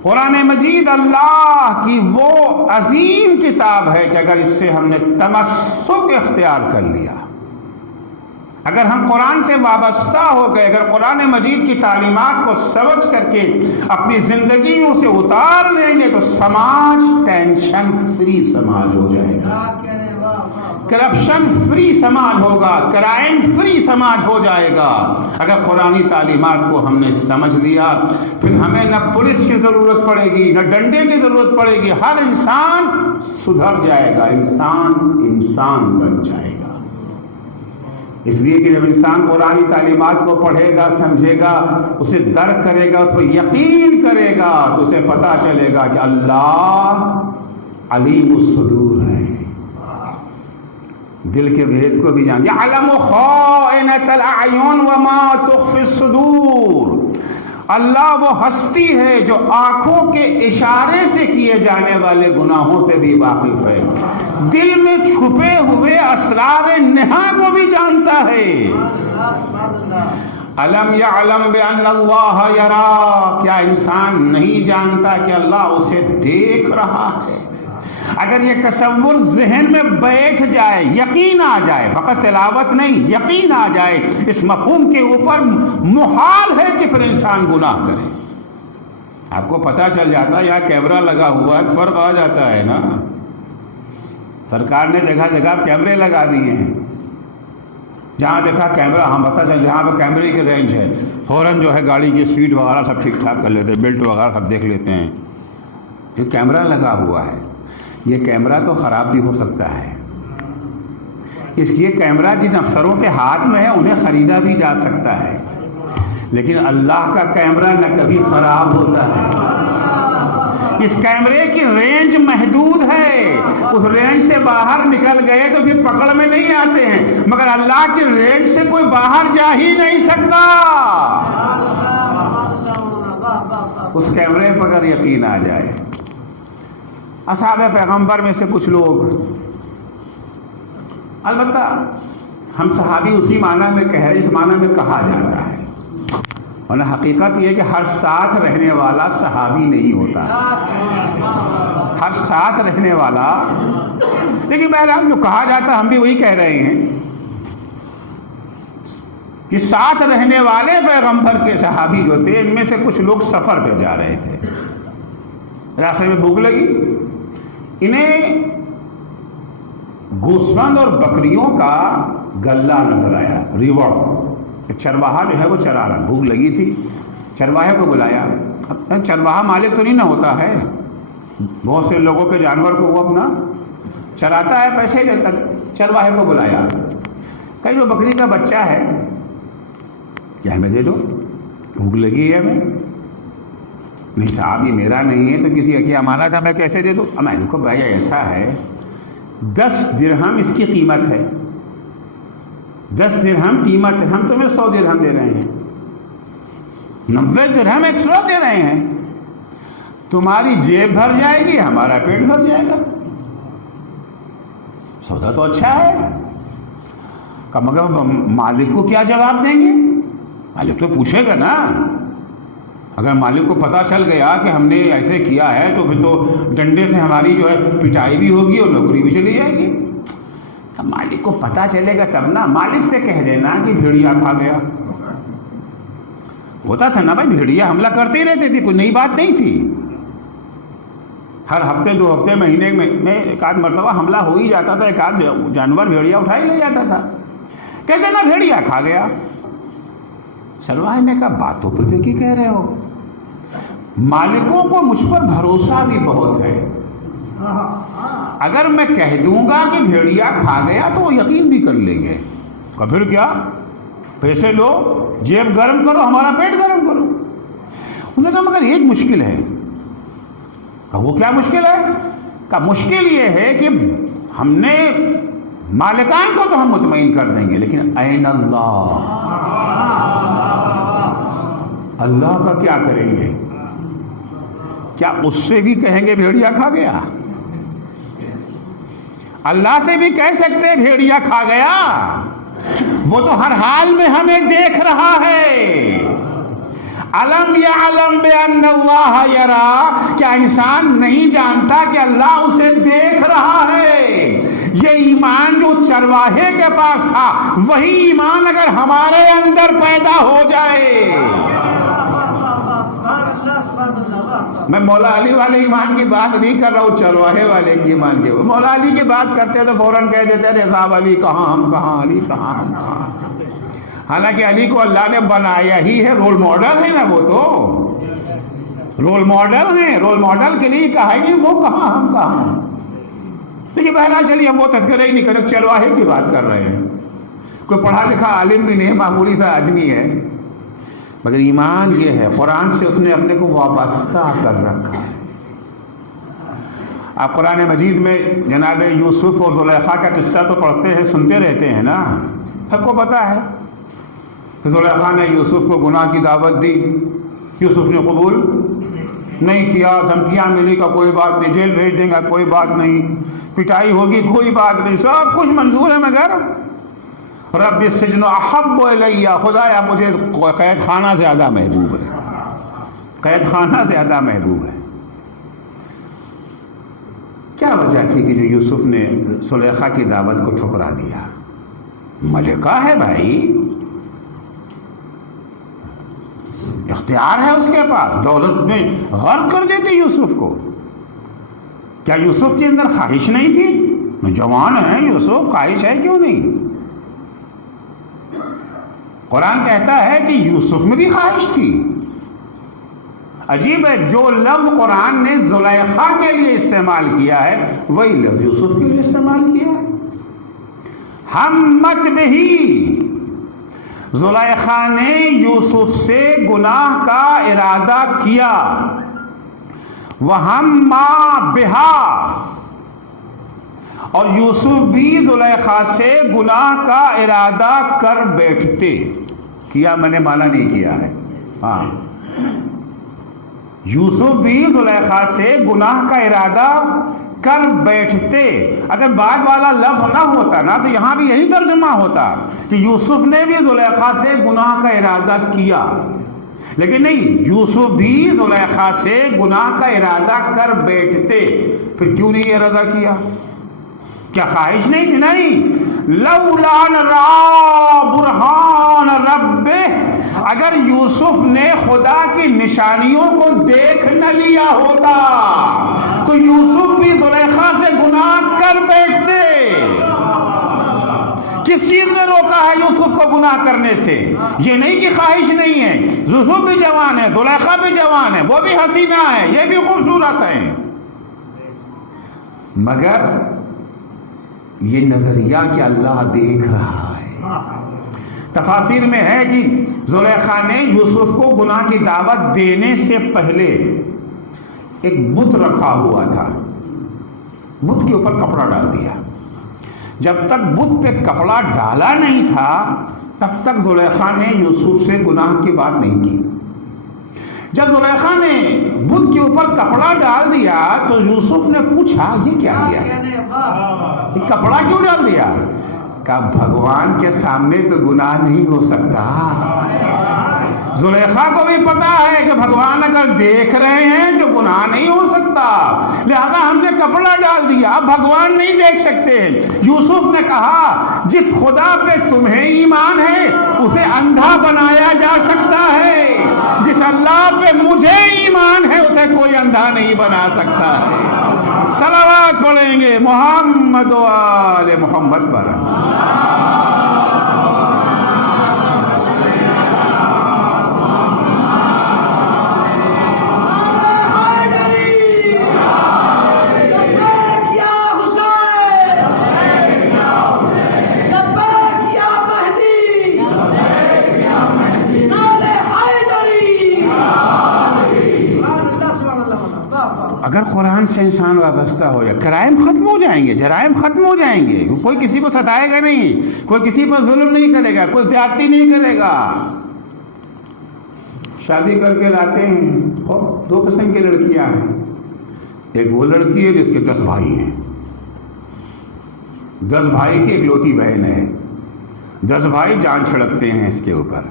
قرآن مجید اللہ کی وہ عظیم کتاب ہے کہ اگر اس سے ہم نے تمسک اختیار کر لیا, اگر ہم قرآن سے وابستہ ہو گئے، اگر قرآن مجید کی تعلیمات کو سمجھ کر کے اپنی زندگیوں سے اتار لیں گے تو سماج ٹینشن فری سماج ہو جائے گا، کرپشن فری سماج ہوگا، کرائم فری سماج ہو جائے گا۔ اگر قرآنی تعلیمات کو ہم نے سمجھ لیا پھر ہمیں نہ پولیس کی ضرورت پڑے گی، نہ ڈنڈے کی ضرورت پڑے گی، ہر انسان سدھر جائے گا، انسان بن جائے گا۔ اس لیے کہ جب انسان قرآنی تعلیمات کو پڑھے گا، سمجھے گا، اسے درک کرے گا، اس پر یقین کرے گا تو اسے پتہ چلے گا کہ اللہ علیم الصدور ہے، دل کے بھید کو بھی جان، یعلم خائنۃ الاعین وما تخفی الصدور۔ اللہ وہ ہستی ہے جو آنکھوں کے اشارے سے کیے جانے والے گناہوں سے بھی واقف ہے، دل میں چھپے ہوئے اسرار نہاں کو بھی جانتا ہے۔ الم یعلم بان اللہ یرا، کیا انسان نہیں جانتا کہ اللہ اسے دیکھ رہا ہے؟ اگر یہ تصور ذہن میں بیٹھ جائے، یقین آ جائے، فقط تلاوت نہیں، یقین آ جائے اس مفہوم کے اوپر، محال ہے کہ پھر انسان گناہ کرے۔ آپ کو پتہ چل جاتا ہے، یہاں کیمرہ لگا ہوا ہے، فرق آ جاتا ہے نا۔ سرکار نے جگہ جگہ کیمرے لگا دیے ہیں، جہاں دیکھا کیمرہ، ہم پتہ چل جہاں پہ کیمرے کی رینج ہے فوراً جو ہے گاڑی کی سپیڈ وغیرہ سب ٹھیک ٹھاک کر لیتے ہیں، بیلٹ وغیرہ سب دیکھ لیتے ہیں۔ یہ کیمرہ لگا ہوا ہے، یہ کیمرہ تو خراب بھی ہو سکتا ہے، اس لیے کیمرہ جن افسروں کے ہاتھ میں ہے انہیں خریدا بھی جا سکتا ہے، لیکن اللہ کا کیمرہ نہ کبھی خراب ہوتا ہے۔ اس کیمرے کی رینج محدود ہے، اس رینج سے باہر نکل گئے تو پھر پکڑ میں نہیں آتے ہیں، مگر اللہ کی رینج سے کوئی باہر جا ہی نہیں سکتا۔ اس کیمرے پر اگر یقین آ جائے۔ اصحاب پیغمبر میں سے کچھ لوگ، البتہ ہم صحابی اسی معنی میں کہہ رہے، اس معنی میں کہا جاتا ہے، ورنہ حقیقت یہ کہ ہر ساتھ رہنے والا صحابی نہیں ہوتا، ہر ساتھ رہنے والا، لیکن بہرحال جو کہا جاتا ہم بھی وہی کہہ رہے ہیں کہ ساتھ رہنے والے پیغمبر کے صحابی جو تھے، ان میں سے کچھ لوگ سفر پہ جا رہے تھے، راستے میں بھوک لگی، انہیں گوسفند اور بکریوں کا گلہ نظر آیا، ریوڑ، ایک چرواہا جو ہے وہ چرا رہا، بھوک لگی تھی، چرواہے کو بلایا۔ اب چرواہا مالک تو نہیں نہ ہوتا ہے، بہت سے لوگوں کے جانور کو وہ اپنا چراتا ہے، پیسے دیتا، چرواہے کو بلایا، کہیں جو بکری کا بچہ ہے کیا ہمیں دے دو، بھوک لگی ہے ہمیں۔ نہیں صاحب یہ میرا نہیں ہے، تو کسی کی امانت ہے، میں کیسے دے دوں؟ میں دیکھو بھائی ایسا ہے، 10 درہم اس کی قیمت ہے، 10 درہم قیمت ہے، ہم تمہیں 100 درہم دے رہے ہیں، 90 درہم 100 دے رہے ہیں، تمہاری جیب بھر جائے گی، ہمارا پیٹ بھر جائے گا، سودا تو اچھا ہے۔ مگر مالک کو کیا جواب دیں گے؟ مالک تو پوچھے گا نا، اگر مالک کو پتہ چل گیا کہ ہم نے ایسے کیا ہے تو پھر تو ڈنڈے سے ہماری جو ہے پٹائی بھی ہوگی اور نوکری بھی چلی جائے گی۔ مالک کو پتہ چلے گا تب نا، مالک سے کہہ دینا کہ بھیڑیا کھا گیا، ہوتا تھا نا بھائی، بھیڑیا حملہ کرتے ہی رہتے تھے، کوئی نئی بات نہیں تھی، ہر ہفتے 2 ہفتے مہینے میں ایک آدھ مرتبہ حملہ ہو ہی جاتا تھا، ایک آدھ جانور بھیڑیا اٹھا ہی لے جاتا تھا، کہتے نا بھیڑیا کھا گیا۔ چرواہے نے کہا بات تو پھر کی کہہ رہے ہو، مالکوں کو مجھ پر بھروسہ بھی بہت ہے، اگر میں کہہ دوں گا کہ بھیڑیا کھا گیا تو وہ یقین بھی کر لیں گے، کہ پھر کیا، پیسے لو، جیب گرم کرو، ہمارا پیٹ گرم کرو۔ انہوں نے کہا مگر ایک مشکل ہے۔ کہا وہ کیا مشکل ہے؟ کہا مشکل یہ ہے کہ ہم نے مالکان کو تو ہم مطمئن کر دیں گے، لیکن این اللہ، اللہ کا کیا کریں گے؟ کیا اس سے بھی کہیں گے بھیڑیا کھا گیا؟ اللہ سے بھی کہہ سکتے بھیڑیا کھا گیا، وہ تو ہر حال میں ہمیں دیکھ رہا ہے۔ الم یعلم بان اللہ یرا، کیا انسان نہیں جانتا کہ اللہ اسے دیکھ رہا ہے؟ یہ ایمان جو چرواہے کے پاس تھا وہی ایمان اگر ہمارے اندر پیدا ہو جائے. میں مولا علی والے ایمان کی بات نہیں کر رہا ہوں، چرواہے والے کی ایمان کی. مولا علی کی بات کرتے تو فوراً کہہ دیتے ہیں صاحب علی کہاں ہم کہاں، علی کہاں ہم کہاں. حالانکہ علی کو اللہ نے بنایا ہی ہے، رول ماڈل ہے نا، وہ تو رول ماڈل ہیں. رول ماڈل کے لیے کہا ہے کہ وہ کہاں ہم کہاں. لیکن بہرحال چلیے ہم وہ تذکرہ ہی نہیں کریں، چرواہے کی بات کر رہے ہیں. کوئی پڑھا لکھا عالم بھی نہیں، معمولی سا آدمی ہے، مگر ایمان یہ ہے قرآن سے اس نے اپنے کو وابستہ کر رکھا ہے. آپ قرآن مجید میں جناب یوسف اور زلیخا کا قصہ تو پڑھتے ہیں، سنتے رہتے ہیں نا، سب کو پتہ ہے. زلیخا نے یوسف کو گناہ کی دعوت دی، یوسف نے قبول نہیں کیا. دھمکیاں ملی کا کوئی بات نہیں، جیل بھیج دیں گا کوئی بات نہیں، پٹائی ہوگی کوئی بات نہیں، سب کچھ منظور ہے، مگر رب السجن احب الی، خدایا مجھے قید خانہ زیادہ محبوب ہے، قید خانہ زیادہ محبوب ہے. کیا وجہ تھی کہ جو یوسف نے زلیخا کی دعوت کو ٹھکرا دیا؟ ملکہ ہے بھائی، اختیار ہے اس کے پاس، دولت میں غرق کر دیتے یوسف کو. کیا یوسف کے اندر خواہش نہیں تھی؟ جوان ہے یوسف، خواہش ہے کیوں نہیں؟ قرآن کہتا ہے کہ یوسف میں بھی خواہش تھی. عجیب ہے، جو لفظ قرآن نے زلیخا کے لیے استعمال کیا ہے وہی لفظ یوسف کے لیے استعمال کیا ہے. ہمت بہی، زلیخا نے یوسف سے گناہ کا ارادہ کیا. وَهَمَّا بِهَا، اور یوسف بھی زلیخا سے گناہ کا ارادہ کر بیٹھتے. کیا میں نے مانا نہیں کیا ہے، ہاں، یوسف بھی زلیخا سے گناہ کا ارادہ کر بیٹھتے. اگر بعد والا لفظ نہ ہوتا نا تو یہاں بھی یہی ترجمہ ہوتا کہ یوسف نے بھی زلیخا سے گناہ کا ارادہ کیا. لیکن نہیں، یوسف بھی زلیخا سے گناہ کا ارادہ کر بیٹھتے. پھر کیوں نہیں ارادہ کیا؟ کیا خواہش نہیں تھی؟ نہیں. لولا را برہان ربہ، اگر یوسف نے خدا کی نشانیوں کو دیکھ نہ لیا ہوتا تو یوسف بھی زلیخا سے گناہ کر بیٹھتے. کس چیز نے روکا ہے یوسف کو گناہ کرنے سے؟ یہ نہیں کہ خواہش نہیں ہے، یوسف بھی جوان ہے، زلیخا بھی جوان ہے، وہ بھی حسینہ ہے، یہ بھی خوبصورت ہیں، مگر یہ نظریہ کہ اللہ دیکھ رہا ہے. تفاسیر میں ہے کہ زلیخا نے یوسف کو گناہ کی دعوت دینے سے پہلے ایک بت رکھا ہوا تھا، بت کے اوپر کپڑا ڈال دیا. جب تک بت پہ کپڑا ڈالا نہیں تھا تب تک زلیخا نے یوسف سے گناہ کی بات نہیں کی. جب زلیخا نے بت کے اوپر کپڑا ڈال دیا تو یوسف نے پوچھا یہ کیا کیا، یہ کپڑا کیوں ڈال دیا؟ کہا بھگوان کے سامنے تو گناہ نہیں ہو سکتا. زلیخا کو بھی پتا ہے کہ بھگوان اگر دیکھ رہے ہیں تو گناہ نہیں ہو سکتا، لہذا ہم نے کپڑا ڈال دیا، اب بھگوان نہیں دیکھ سکتے. یوسف نے کہا جس خدا پہ تمہیں ایمان ہے اسے اندھا بنایا جا سکتا ہے، جس اللہ پہ مجھے ایمان ہے اسے کوئی اندھا نہیں بنا سکتا ہے. صلوات پڑھیں گے محمد و آل محمد پر. اگر قرآن سے انسان وابستہ ہو جائے کرائم ختم ہو جائیں گے، جرائم ختم ہو جائیں گے. کوئی کسی کو ستائے گا نہیں، کوئی کسی پر ظلم نہیں کرے گا، کوئی زیادتی نہیں کرے گا. شادی کر کے لاتے ہیں، دو قسم کی لڑکیاں ہیں. ایک وہ لڑکی ہے جس کے 10 بھائی ہیں، 10 بھائی کی اکلوتی بہن ہے، 10 بھائی جان چھڑکتے ہیں اس کے اوپر.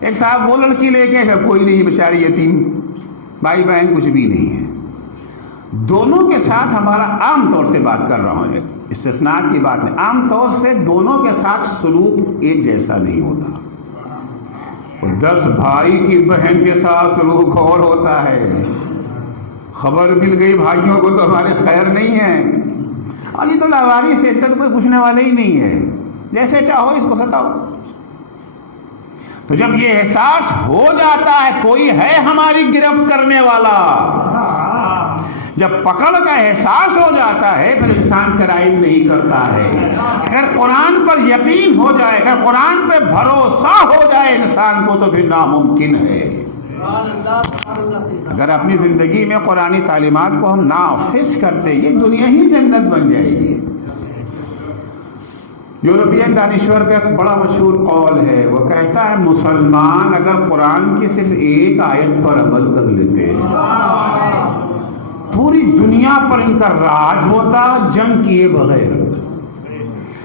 ایک صاحب وہ لڑکی لے کے کوئی نہیں، بیچاری یتیم، بھائی بہن کچھ بھی نہیں ہے. دونوں کے ساتھ ہمارا عام طور سے بات کر رہا ہوں، استثناء کی بات نہیں، عام طور سے دونوں کے ساتھ سلوک ایک جیسا نہیں ہوتا۔ 10 بھائی کی بہن کے ساتھ سلوک اور ہوتا ہے۔ خبر مل گئی بھائیوں کو تو ہمارے خیر نہیں ہے، اور یہ تو لاوارث ہے، اس کا تو کوئی پوچھنے والا ہی نہیں ہے، جیسے چاہو اس کو ستاؤ۔ تو جب یہ احساس ہو جاتا ہے کوئی ہے ہماری گرفت کرنے والا، جب پکڑ کا احساس ہو جاتا ہے پھر انسان کرائم نہیں کرتا ہے۔ اگر قرآن پر یقین ہو جائے، اگر قرآن پہ بھروسہ ہو جائے انسان کو تو پھر ناممکن ہے۔ اگر اپنی زندگی میں قرآنی تعلیمات کو ہم نافذ کرتے یہ دنیا ہی جنت بن جائے گی۔ یورپین دانشور کا ایک بڑا مشہور قول ہے، وہ کہتا ہے مسلمان اگر قرآن کی صرف ایک آیت پر عمل کر لیتے پوری دنیا پر ان کا راج ہوتا جنگ کیے بغیر،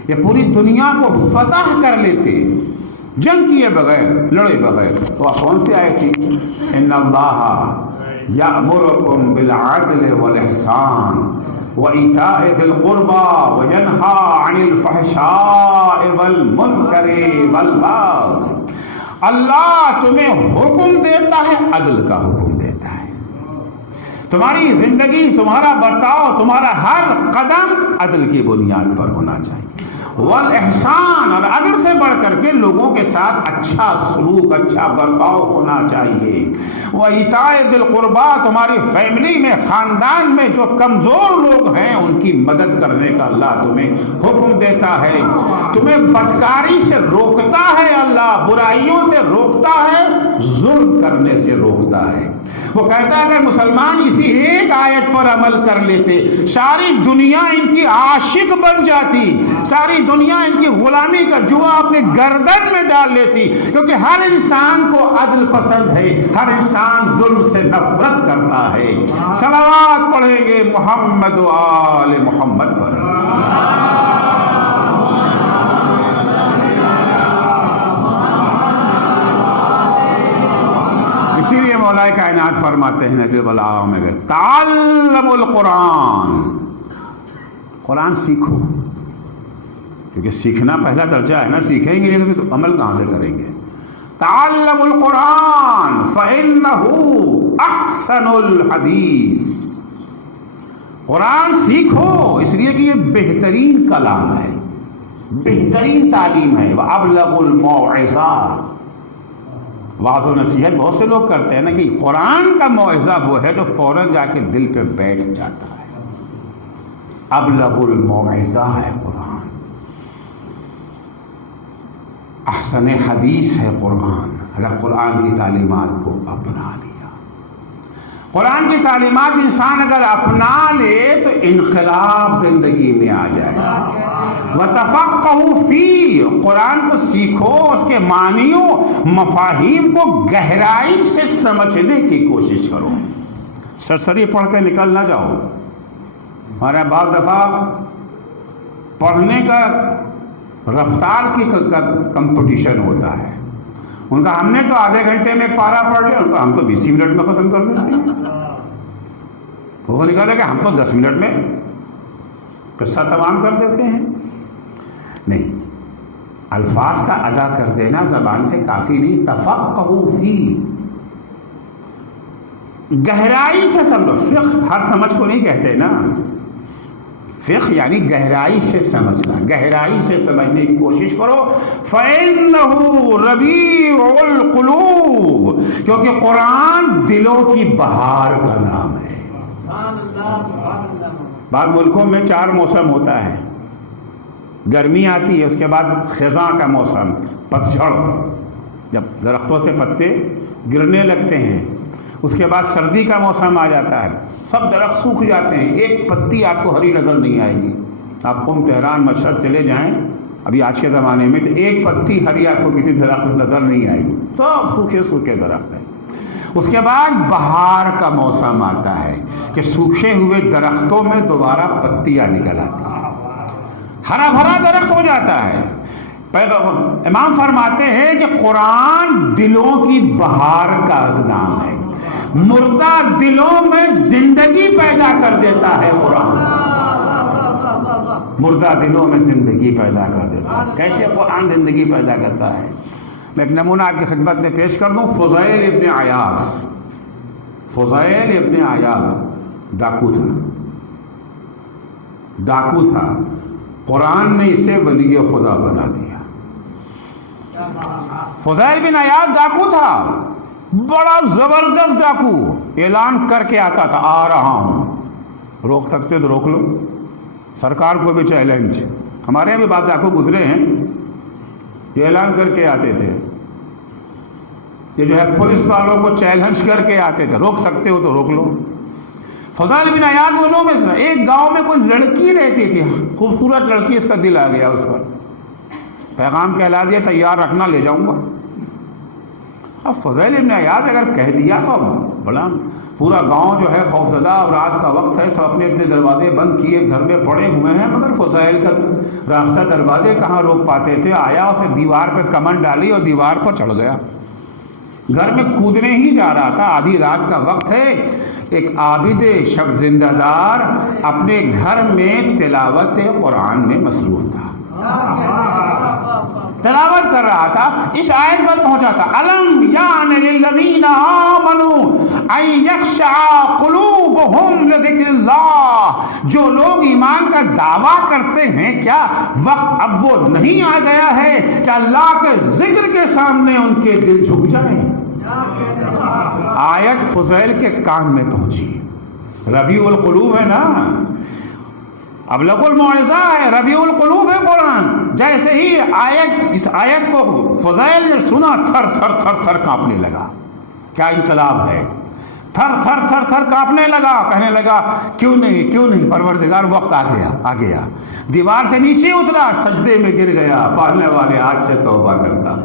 یا پوری دنیا کو فتح کر لیتے جنگ کیے بغیر، لڑے بغیر۔ تو کون سی آیت تھی؟ ان اللہ یأمرکم بالعدل والاحسان وإیتاء ذی القربى وینہی عن الفحشاء والمنکر والبغی۔ اللہ تمہیں حکم دیتا ہے، عدل کا حکم دیتا ہے۔ تمہاری زندگی، تمہارا برتاؤ، تمہارا ہر قدم عدل کی بنیاد پر ہونا چاہیے۔ والاحسان، اور عدل سے بڑھ کر کے لوگوں کے ساتھ اچھا سلوک، اچھا برتاؤ ہونا چاہیے۔ وإیتاء ذی القربى، تمہاری فیملی میں، خاندان میں جو کمزور لوگ ہیں ان کی مدد کرنے کا اللہ تمہیں حکم دیتا ہے۔ تمہیں بدکاری سے روکتا ہے، اللہ برائیوں سے روکتا ہے، ظلم کرنے سے روکتا ہے۔ وہ کہتا ہے اگر مسلمان اسی ایک آیت پر عمل کر لیتے ساری دنیا ان کی عاشق بن جاتی، ساری دنیا ان کی غلامی کا جوا اپنے گردن میں ڈال لیتی، کیونکہ ہر انسان کو عدل پسند ہے، ہر انسان ظلم سے نفرت کرتا ہے۔ صلوات پڑھیں گے محمد و آل محمد پر۔ اسی لیے مولا کائنات فرماتے ہیں نجم البلاغہ میں، تعلموا القرآن، قرآن سیکھو، کیونکہ سیکھنا پہلا درجہ ہے نا، سیکھیں گے نہیں تو پھر عمل کہاں سے کریں گے۔ تعلموا القرآن فإنہ احسن الحدیث، قرآن سیکھو اس لیے کہ یہ بہترین کلام ہے، بہترین تعلیم ہے۔ وأبلغ الموعظہ، واعظ و نصیحت بہت سے لوگ کرتے ہیں نا کہ قرآن کا موعظہ وہ ہے جو فوراً جا کے دل پہ بیٹھ جاتا ہے۔ ابلغ الموعظہ ہے قرآن، احسن حدیث ہے قرآن۔ اگر قرآن کی تعلیمات کو اپنا لیا، قرآن کی تعلیمات انسان اگر اپنا لے تو انقلاب زندگی میں آ جائے گا۔ وَتَفَقَّهُ فِيهِ، قرآن کو سیکھو، اس کے معنیوں مفاہیم کو گہرائی سے سمجھنے کی کوشش کرو، سرسری پڑھ کے نکل نہ جاؤ۔ ہمارا بعض دفعہ پڑھنے کا رفتار کی کمپٹیشن ہوتا ہے، ان کا ہم نے تو آدھے گھنٹے میں پارا پڑھ لیا، ان کا ہم تو 20 منٹ میں ختم کر دیتے ہیں۔ وہ نکالا کہ ہم تو 10 منٹ میں قصہ تمام کر دیتے ہیں۔ نہیں، الفاظ کا ادا کر دینا زبان سے کافی نہیں، تفقہوا فی، گہرائی سے سمجھو۔ فقہ ہر سمجھ کو نہیں کہتے نا، فقہ یعنی گہرائی سے سمجھنا، گہرائی سے سمجھنے کی کوشش کرو۔ فَإِنَّهُ رَبِيعُ الْقُلُوبِ، کیونکہ قرآن دلوں کی بہار کا نام ہے۔ بعض ملکوں میں 4 موسم ہوتا ہے، گرمی آتی ہے، اس کے بعد خزاں کا موسم، پتجھڑ، جب درختوں سے پتے گرنے لگتے ہیں، اس کے بعد سردی کا موسم آ جاتا ہے، سب درخت سوکھ جاتے ہیں، ایک پتی آپ کو ہری نظر نہیں آئے گی۔ آپ قم، تہران، مشہد چلے جائیں ابھی آج کے زمانے میں تو ایک پتی ہری آپ کو کسی درخت میں نظر نہیں آئے گی، سب سوکھے سوکھے درخت ہیں۔ اس کے بعد بہار کا موسم آتا ہے کہ سوکھے ہوئے درختوں میں دوبارہ پتیاں نکل آتی ہیں، ہرا بھرا درخت ہو جاتا ہے۔ امام فرماتے ہیں کہ قرآن دلوں کی بہار کا نام ہے، مردہ دلوں میں زندگی پیدا کر دیتا ہے قرآن، مردہ دلوں میں زندگی پیدا کر دیتا ہے۔ کیسے قرآن زندگی پیدا کرتا ہے؟ میں ایک نمونہ آپ کی خدمت میں پیش کر دوں۔ فضیل ابن عیاض، فضیل ابن عیاض ڈاکو تھا، قرآن نے اسے ولی خدا بنا دیا۔ فضیل بن عیاض ڈاکو تھا، بڑا زبردست ڈاکو، اعلان کر کے آتا تھا آ رہا ہوں، روک سکتے تو روک لو، سرکار کو بھی چیلنج۔ ہمارے یہاں بھی بعض ڈاکو گزرے ہیں، یہ اعلان کر کے آتے تھے، یہ جو ہے پولیس والوں کو چیلنج کر کے آتے تھے، روک سکتے ہو تو روک لو۔ فضیل بن عیاض وہ لوگ میں سے ایک گاؤں میں کوئی لڑکی رہتی تھی، خوبصورت لڑکی، اس کا دل آ گیا اس پر، پیغام کہلا دیا تیار رکھنا لے جاؤں گا۔ اب فضیل ابن عیاض اگر کہہ دیا تو بڑا پورا گاؤں جو ہے خوفزدہ، اور رات کا وقت ہے، سب اپنے اپنے دروازے بند کیے گھر میں پڑے ہوئے ہیں، مگر فضیل کا راستہ دروازے کہاں روک پاتے تھے۔ آیا اس نے دیوار پہ کمن ڈالی اور دیوار پر چڑھ گیا، گھر میں کودنے ہی جا رہا تھا، آدھی رات کا وقت ہے۔ ایک عابد شب زندہ دار اپنے گھر میں تلاوت قرآن میں مصروف تھا، تلاوت کر رہا تھا، اس آیت پر پہنچا تھا، الم یعن للذین آمنوا ان یخشع قلوبہم لذکر اللہ، جو لوگ ایمان کا دعویٰ کرتے ہیں کیا وقت اب وہ نہیں آ گیا ہے کہ اللہ کے ذکر کے سامنے ان کے دل جھک جائیں؟ آیت فضیل کے کان میں پہنچی، ربیع القلوب ہے نا، ابلغ الموعظہ ہے، ربیع القلوب ہے قرآن۔ جیسے ہی اس آیت کو فضیل نے سنا، تھر تھر تھر تھر کانپنے لگا۔ کیا انقلاب ہے! تھر تھر تھر تھر کانپنے لگا، کہنے لگا کیوں نہیں پروردگار، وقت آ گیا۔ دیوار سے نیچے اترا، سجدے میں گر گیا، پڑھنے والے آج سے توبہ کرتا،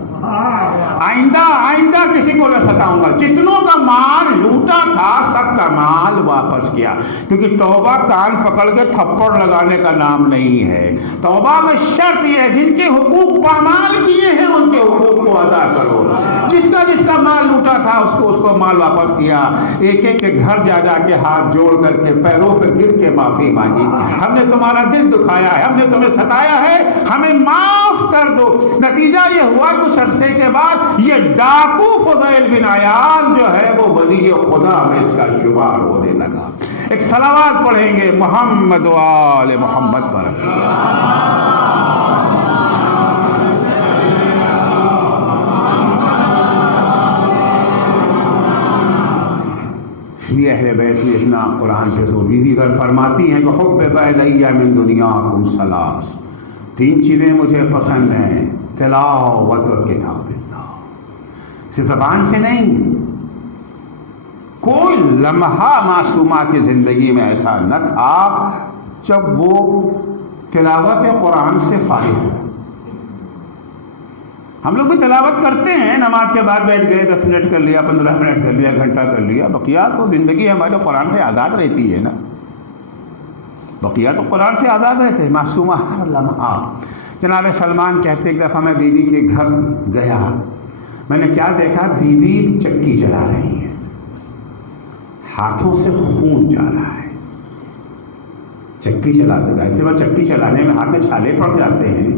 آئندہ کسی کو نہ ستاؤں گا۔ جتنوں کا مال لوٹا تھا سب کا مال واپس کیا، کیونکہ توبہ کان پکڑ کے تھپڑ لگانے کا نام نہیں ہے۔ توبہ میں شرط یہ ہے جن کے حقوق پامال کیے ہیں ان کے حقوق کو ادا کرو۔ جس کا مال لوٹا تھا اس کو مال واپس کیا۔ ایک ایک کے گھر جا کے ہاتھ جوڑ کر کے پیروں پہ گر کے معافی مانگی، ہم نے تمہارا دل دکھایا ہے، ہم نے تمہیں ستایا ہے، ہمیں معاف کر دو۔ نتیجہ یہ ہوا کچھ عرصے کے بعد یہ ڈاکو فضیل بن عیاض جو ہے وہ ولی خدا میں اس کا شمار ہونے لگا۔ ایک صلوات پڑھیں گے محمد و آل محمد پر۔ یہ اہل بیت میں اتنا قرآن سے زور۔ بی بی گھر فرماتی ہیں کہ حبب الی من دنیاکم ثلاث، تین چیزیں مجھے پسند ہیں، تلاوت و کتاب اللہ۔ صرف زبان سے نہیں، کوئی لمحہ معصومہ کی زندگی میں ایسا نہ تھا جب وہ تلاوت قرآن سے فارغ ہو۔ ہم لوگ بھی تلاوت کرتے ہیں، نماز کے بعد بیٹھ گئے، 10 منٹ کر لیا، 15 منٹ کر لیا، گھنٹہ کر لیا، بقیہ تو زندگی ہمارے قرآن سے آزاد رہتی ہے نا، بقیہ تو قرآن سے آزاد رہتے ہیں، معصومہ ہر لمحہ۔ جناب سلمان کہتے ایک دفعہ میں بیوی کے گھر گیا، میں نے کیا دیکھا، بیوی چکی چلا رہی ہے، ہاتھوں سے خون جا رہا ہے، چکی چلاتے، ایسے وہ چکی چلانے میں ہاتھ میں چھالے پڑ جاتے ہیں،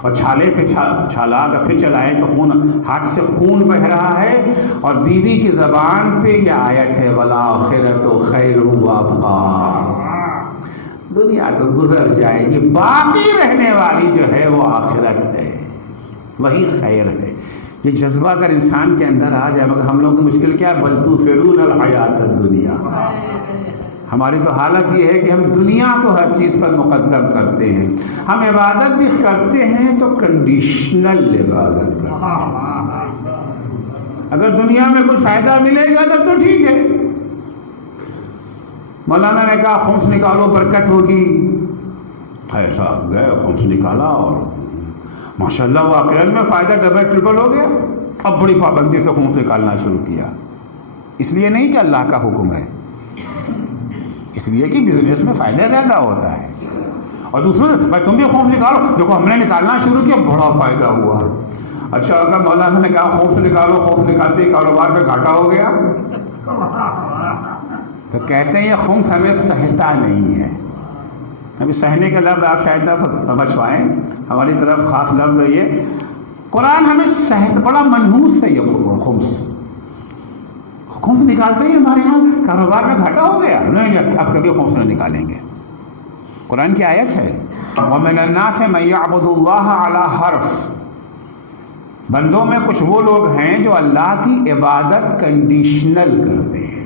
اور چھالے پہ چھالا اگر پھر چلائے تو ہاتھ سے خون بہ رہا ہے، اور بیوی کی زبان پہ یہ آیت ہے وَالْآخِرَةُ خَيْرٌ وَأَبْقَىٰ، دنیا تو گزر جائے گی، باقی رہنے والی جو ہے وہ آخرت ہے، وہی خیر ہے۔ یہ جذبہ اگر انسان کے اندر آ جائے، مگر ہم لوگوں کی مشکل کیا ہے، بل تؤثرون الحیات الدنیا، ہماری تو حالت یہ ہے کہ ہم دنیا کو ہر چیز پر مقدم کرتے ہیں۔ ہم عبادت بھی کرتے ہیں تو کنڈیشنل عبادت کرتے ہیں، اگر دنیا میں کچھ فائدہ ملے گا تب تو ٹھیک ہے۔ مولانا نے کہا خمس نکالو برکت ہوگی، خیر صاحب گئے خمس نکالا اور ماشاءاللہ واقعی میں فائدہ ڈبل ٹرپل ہو گیا۔ اب بڑی پابندی سے خمس نکالنا شروع کیا، اس لیے نہیں کہ اللہ کا حکم ہے، اس لیے کہ بزنس میں فائدہ زیادہ ہوتا ہے، اور دوسرے بھائی تم بھی خوف نکالو، دیکھو ہم نے نکالنا شروع کیا، بڑا فائدہ ہوا۔ اچھا اگر مولانا نے کہا خوف نکالو، خوف نکالتے ہی کاروبار میں گھاٹا ہو گیا، تو کہتے ہیں یہ خمس ہمیں سہتا نہیں ہے۔ ابھی سہنے کا لفظ آپ شاید نہ سمجھ پائیں، ہماری طرف خاص لفظ ہے یہ۔ قرآن ہمیں سہت، بڑا منحوس ہے یہ خمس۔ خمس نکالتے ہی ہمارے ہاں کاروبار میں گھاٹا ہو گیا، نہیں اب کبھی خمس نہ نکالیں گے۔ قرآن کی آیت ہے وَمِنَ النَّاسِ مَن يَعْبُدُ اللَّهَ عَلَى حَرْفٍ، بندوں میں کچھ وہ لوگ ہیں جو اللہ کی عبادت کنڈیشنل کرتے ہیں،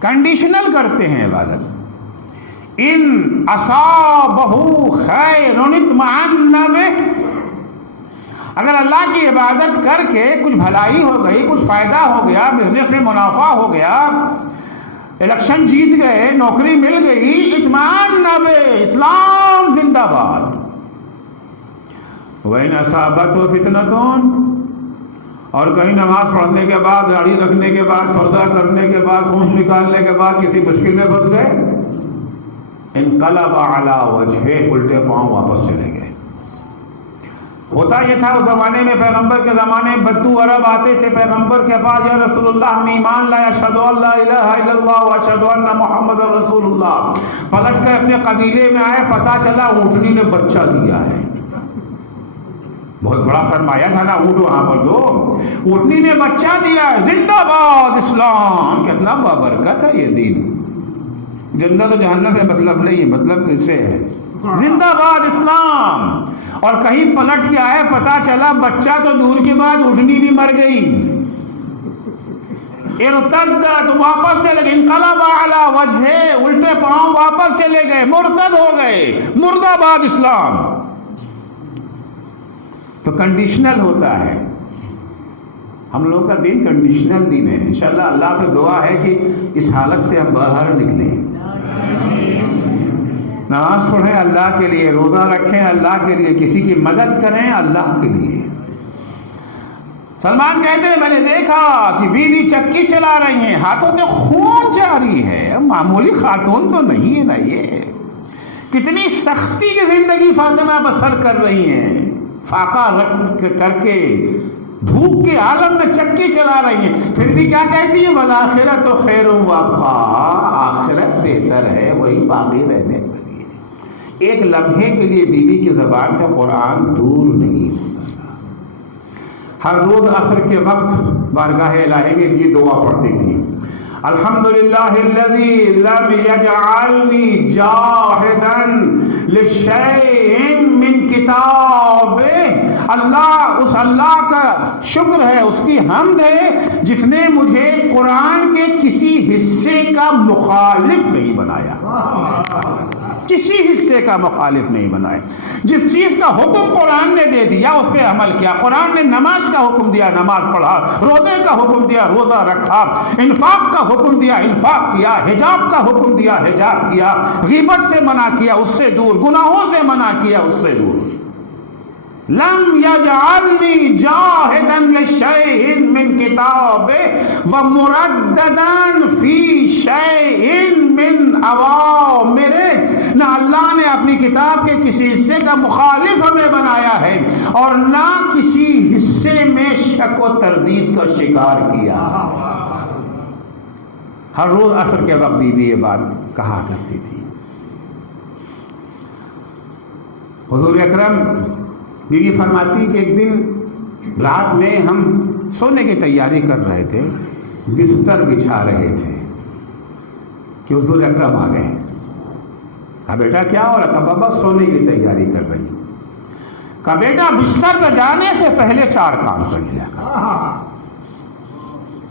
کنڈیشنل کرتے ہیں عبادت۔ ان اصابہ خیر اطمأن بہ، اگر اللہ کی عبادت کر کے کچھ بھلائی ہو گئی، کچھ فائدہ ہو گیا، بزنس میں منافع ہو گیا، الیکشن جیت گئے، نوکری مل گئی، اطمئنان بہ، اسلام زندہ باد۔ وَإِنْ أَصَابَتْهُ فِتْنَةٌ، اور کہیں نماز پڑھنے کے بعد، داڑھی رکھنے کے بعد، پردہ کرنے کے بعد، خون نکالنے کے بعد کسی مشکل میں پھنس گئے، انقلب علی وجہہ، الٹے پاؤں واپس چلے گئے۔ ہوتا یہ تھا اس زمانے میں، پیغمبر کے زمانے میں بدو عرب آتے تھے پیغمبر کے پاس، یا رسول اللہ ہم ایمان لائے، اشہد ان لا الہ الا اللہ واشہد ان محمد رسول اللہ۔ پلٹ کر اپنے قبیلے میں آئے، پتہ چلا اونٹنی نے بچہ دیا ہے۔ بہت بڑا سرمایہ تھا نا اونٹ وہاں پر، جو اونٹنی نے بچہ دیا ہے، زندہ باد اسلام۔ کتنا بابرکت ہے یہ دین، جنت و جہنم سے مطلب نہیں، مطلب کس سے ہے، زندہ باد اسلام۔ اور کہیں پلٹ کے آئے، پتا چلا بچہ تو دور کی بات، اٹھنی بھی مر گئی، ارتدت، واپس چلے گئے، انقلب علی وجہہ، الٹے پاؤں واپس چلے گئے، مرتد ہو گئے، مردہ باد اسلام۔ تو کنڈیشنل ہوتا ہے، ہم لوگوں کا دین کنڈیشنل دین ہے۔ انشاءاللہ اللہ سے دعا ہے کہ اس حالت سے ہم باہر نکلیں، نماز پڑھیں اللہ کے لیے، روزہ رکھیں اللہ کے لیے، کسی کی مدد کریں اللہ کے لیے۔ سلمان کہتے ہیں میں نے دیکھا کہ بیوی چکی چلا رہی ہیں، ہاتھوں سے خون جاری ہے، معمولی خاتون تو نہیں ہے نا یہ، کتنی سختی کی زندگی فاطمہ بسر کر رہی ہیں، فاقہ رکھ کر کے دھوپ کے عالم میں چکی چلا رہی ہیں، پھر بھی کیا کہتی ہے والآخرۃ خیر وابقیٰ، آخرت بہتر ہے، وہی باقی رہنے والی ہے۔ ایک لمحے کے لیے بیوی کی زبان سے قرآن دور نہیں ہوتا۔ ہر روز عصر کے وقت بارگاہ الہی میں یہ دعا پڑھتی تھی، الحمدللہ الذی لم یجعلنی جاہدا لشیء من کتابہ، اللہ، اس اللہ کا شکر ہے، اس کی حمد ہے جس نے مجھے قرآن کے کسی حصے کا مخالف نہیں بنایا، کسی حصے کا مخالف نہیں بنائے۔ جس چیز کا حکم قرآن نے دے دیا اس پہ عمل کیا، قرآن نے نماز کا حکم دیا نماز پڑھا، روزے کا حکم دیا روزہ رکھا، انفاق کا حکم دیا انفاق کیا، حجاب کا حکم دیا حجاب کیا، غیبت سے منع کیا اس سے دور، گناہوں سے منع کیا اس سے دور۔ لم یجعلنی جاہدا لشیء من کتابہ ومرددا فی شیء من اوامرہ، نہ اللہ نے اپنی کتاب کے کسی حصے کا مخالف ہمیں بنایا ہے اور نہ کسی حصے میں شک و تردید کا شکار کیا۔ ہر روز عصر کے وقت بیوی یہ بات کہا کرتی تھی۔ حضور اکرم بیوی فرماتی کہ ایک دن رات میں ہم سونے کی تیاری کر رہے تھے، بستر بچھا رہے تھے کہ حضور اکرم آ گئے۔ کہا بیٹا کیا ہو رہا؟ کہا بابا سونے کی تیاری کر رہی ہوں۔ کہا بیٹا بستر پہ جانے سے پہلے 4 کام کر لیا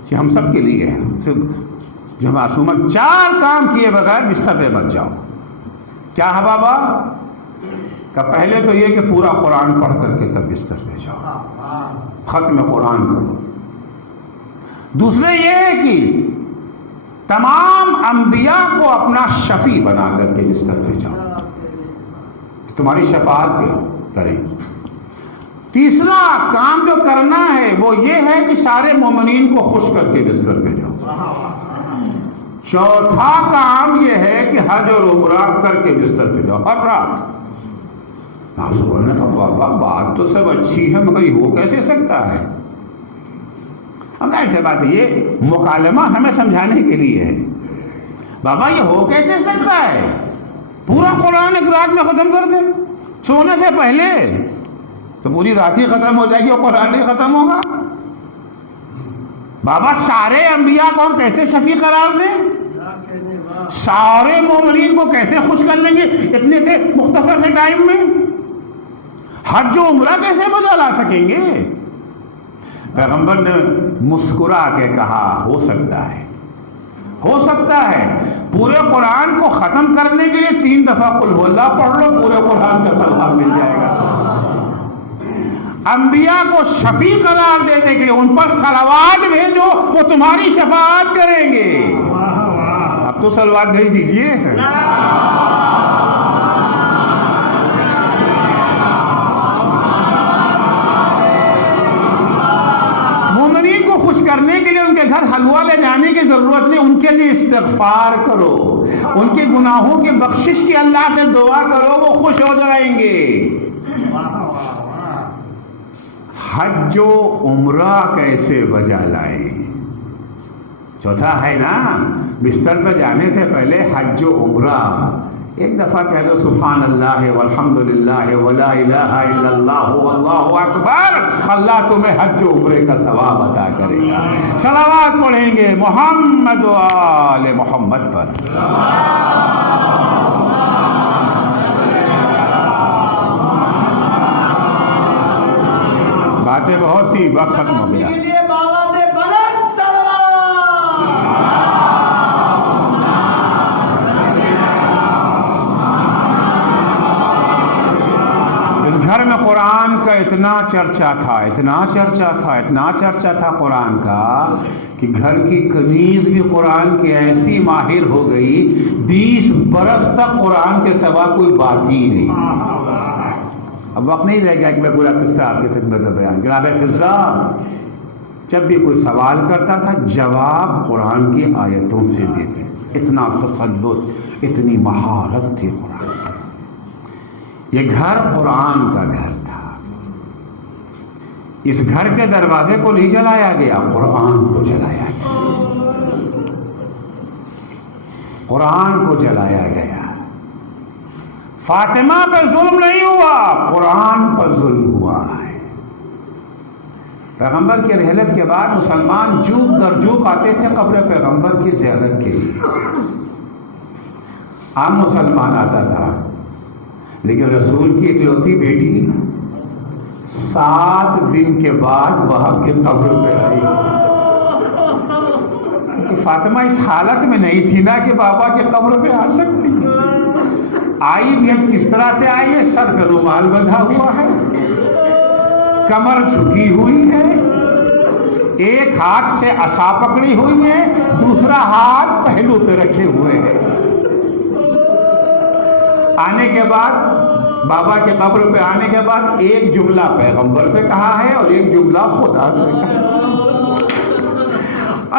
کہ ہم سب کے لیے صرف جو معصومت 4 کام کیے بغیر بستر پہ مت جاؤ۔ کیا ہے بابا؟ کہ پہلے تو یہ کہ پورا قرآن پڑھ کر کے تب بستر پہ جاؤ، ختم قرآن کرو۔ دوسرے یہ ہے کہ تمام انبیاء کو اپنا شفیع بنا کر کے بستر پہ جاؤ، تمہاری شفاعت کریں۔ تیسرا کام جو کرنا ہے وہ یہ ہے کہ سارے مومنین کو خوش کر کے بستر پہ جاؤ۔ چوتھا کام یہ ہے کہ حج اور عمرہ کر کے بستر پہ جاؤ ہر رات۔ آپ سے بولنے کا بابا بات تو سب اچھی ہے مگر یہ ہو کیسے سکتا ہے؟ اب ظاہر سی بات ہے یہ مکالمہ ہمیں سمجھانے کے لیے ہے۔ بابا یہ ہو کیسے سکتا ہے؟ پورا قرآن ایک رات میں ختم کر دے سونے سے پہلے، تو پوری رات ہی ختم ہو جائے گی اور قرآن نہیں ختم ہوگا۔ بابا سارے انبیاء کو ہم کیسے شفیع قرار دیں؟ سارے مومنین کو کیسے خوش کر لیں گے اتنے سے مختصر سے ٹائم میں؟ حج و عمرہ کیسے بجا لا سکیں گے؟ پیغمبر نے مسکرا کے کہا ہو سکتا ہے پورے قرآن کو ختم کرنے کے لیے 3 دفعہ قل هو اللہ پڑھ لو، پورے قرآن کا ثواب مل جائے گا۔ انبیاء کو شفیع قرار دینے کے لیے ان پر صلوات بھیجو، وہ تمہاری شفاعت کریں گے۔ اب تو صلوات بھیج دیجئے۔ مومنین کو خوش کرنے کے لیے ان کے گھر حلوہ لے جانے کی ضرورت نہیں، ان کے لیے استغفار کرو، ان کے گناہوں کی بخشش کی اللہ سے دعا کرو، وہ خوش ہو جائیں گے۔ حج و عمرہ کیسے بجا لائیں؟ چوتھا ہے نا بستر پہ جانے سے پہلے حج و عمرہ ایک دفعہ کہہ دو سبحان اللہ والحمد للہ ولا الہ الا اللہ واللہ اکبر، اللہ تمہیں حج و عمرے کا ثواب عطا کرے گا۔ صلوات پڑھیں گے محمد و آل محمد پر۔ باتیں بہت تھی، وقت ختم ہو گیا۔ گھر میں قرآن کا اتنا چرچا تھا قرآن کا کہ گھر کی کنیز بھی قرآن کی ایسی ماہر ہو گئی 20 برس تک قرآن کے سوا کوئی بات ہی نہیں۔ اب وقت نہیں رہ گیا کہ میں پورا قصہ آپ کی خدمت میں بیان۔ جناب فضا جب بھی کوئی سوال کرتا تھا جواب قرآن کی آیتوں سے دیتے، اتنا تسلط، اتنی مہارت تھی قرآن کی۔ یہ گھر قرآن کا گھر تھا، اس گھر کے دروازے کو نہیں جلایا گیا، قرآن کو جلایا گیا، قرآن کو جلایا گیا۔ فاطمہ پہ ظلم نہیں ہوا، قرآن پر ظلم ہوا ہے۔ پیغمبر کی رحلت کے بعد مسلمان جوک در جوک آتے تھے قبر پیغمبر کی زیارت کے لیے۔ عام مسلمان آتا تھا، لیکن رسول کی اکلوتی بیٹی 7 دن کے بعد باپ کے قبر پہ آئی۔ کہ فاطمہ اس حالت میں نہیں تھی نا کہ بابا کے قبر پہ آ سکتی، آئی بھی کس طرح سے آئی ہے؟ سر پہ رومال بندھا ہوا ہے، کمر جھکی ہوئی ہے، ایک ہاتھ سے عصا پکڑی ہوئی ہے، دوسرا ہاتھ پہلو پہ رکھے ہوئے ہیں۔ آنے کے بعد بابا کے قبر پہ آنے کے بعد ایک جملہ پیغمبر سے کہا ہے اور ایک جملہ خدا سے کہا ہے۔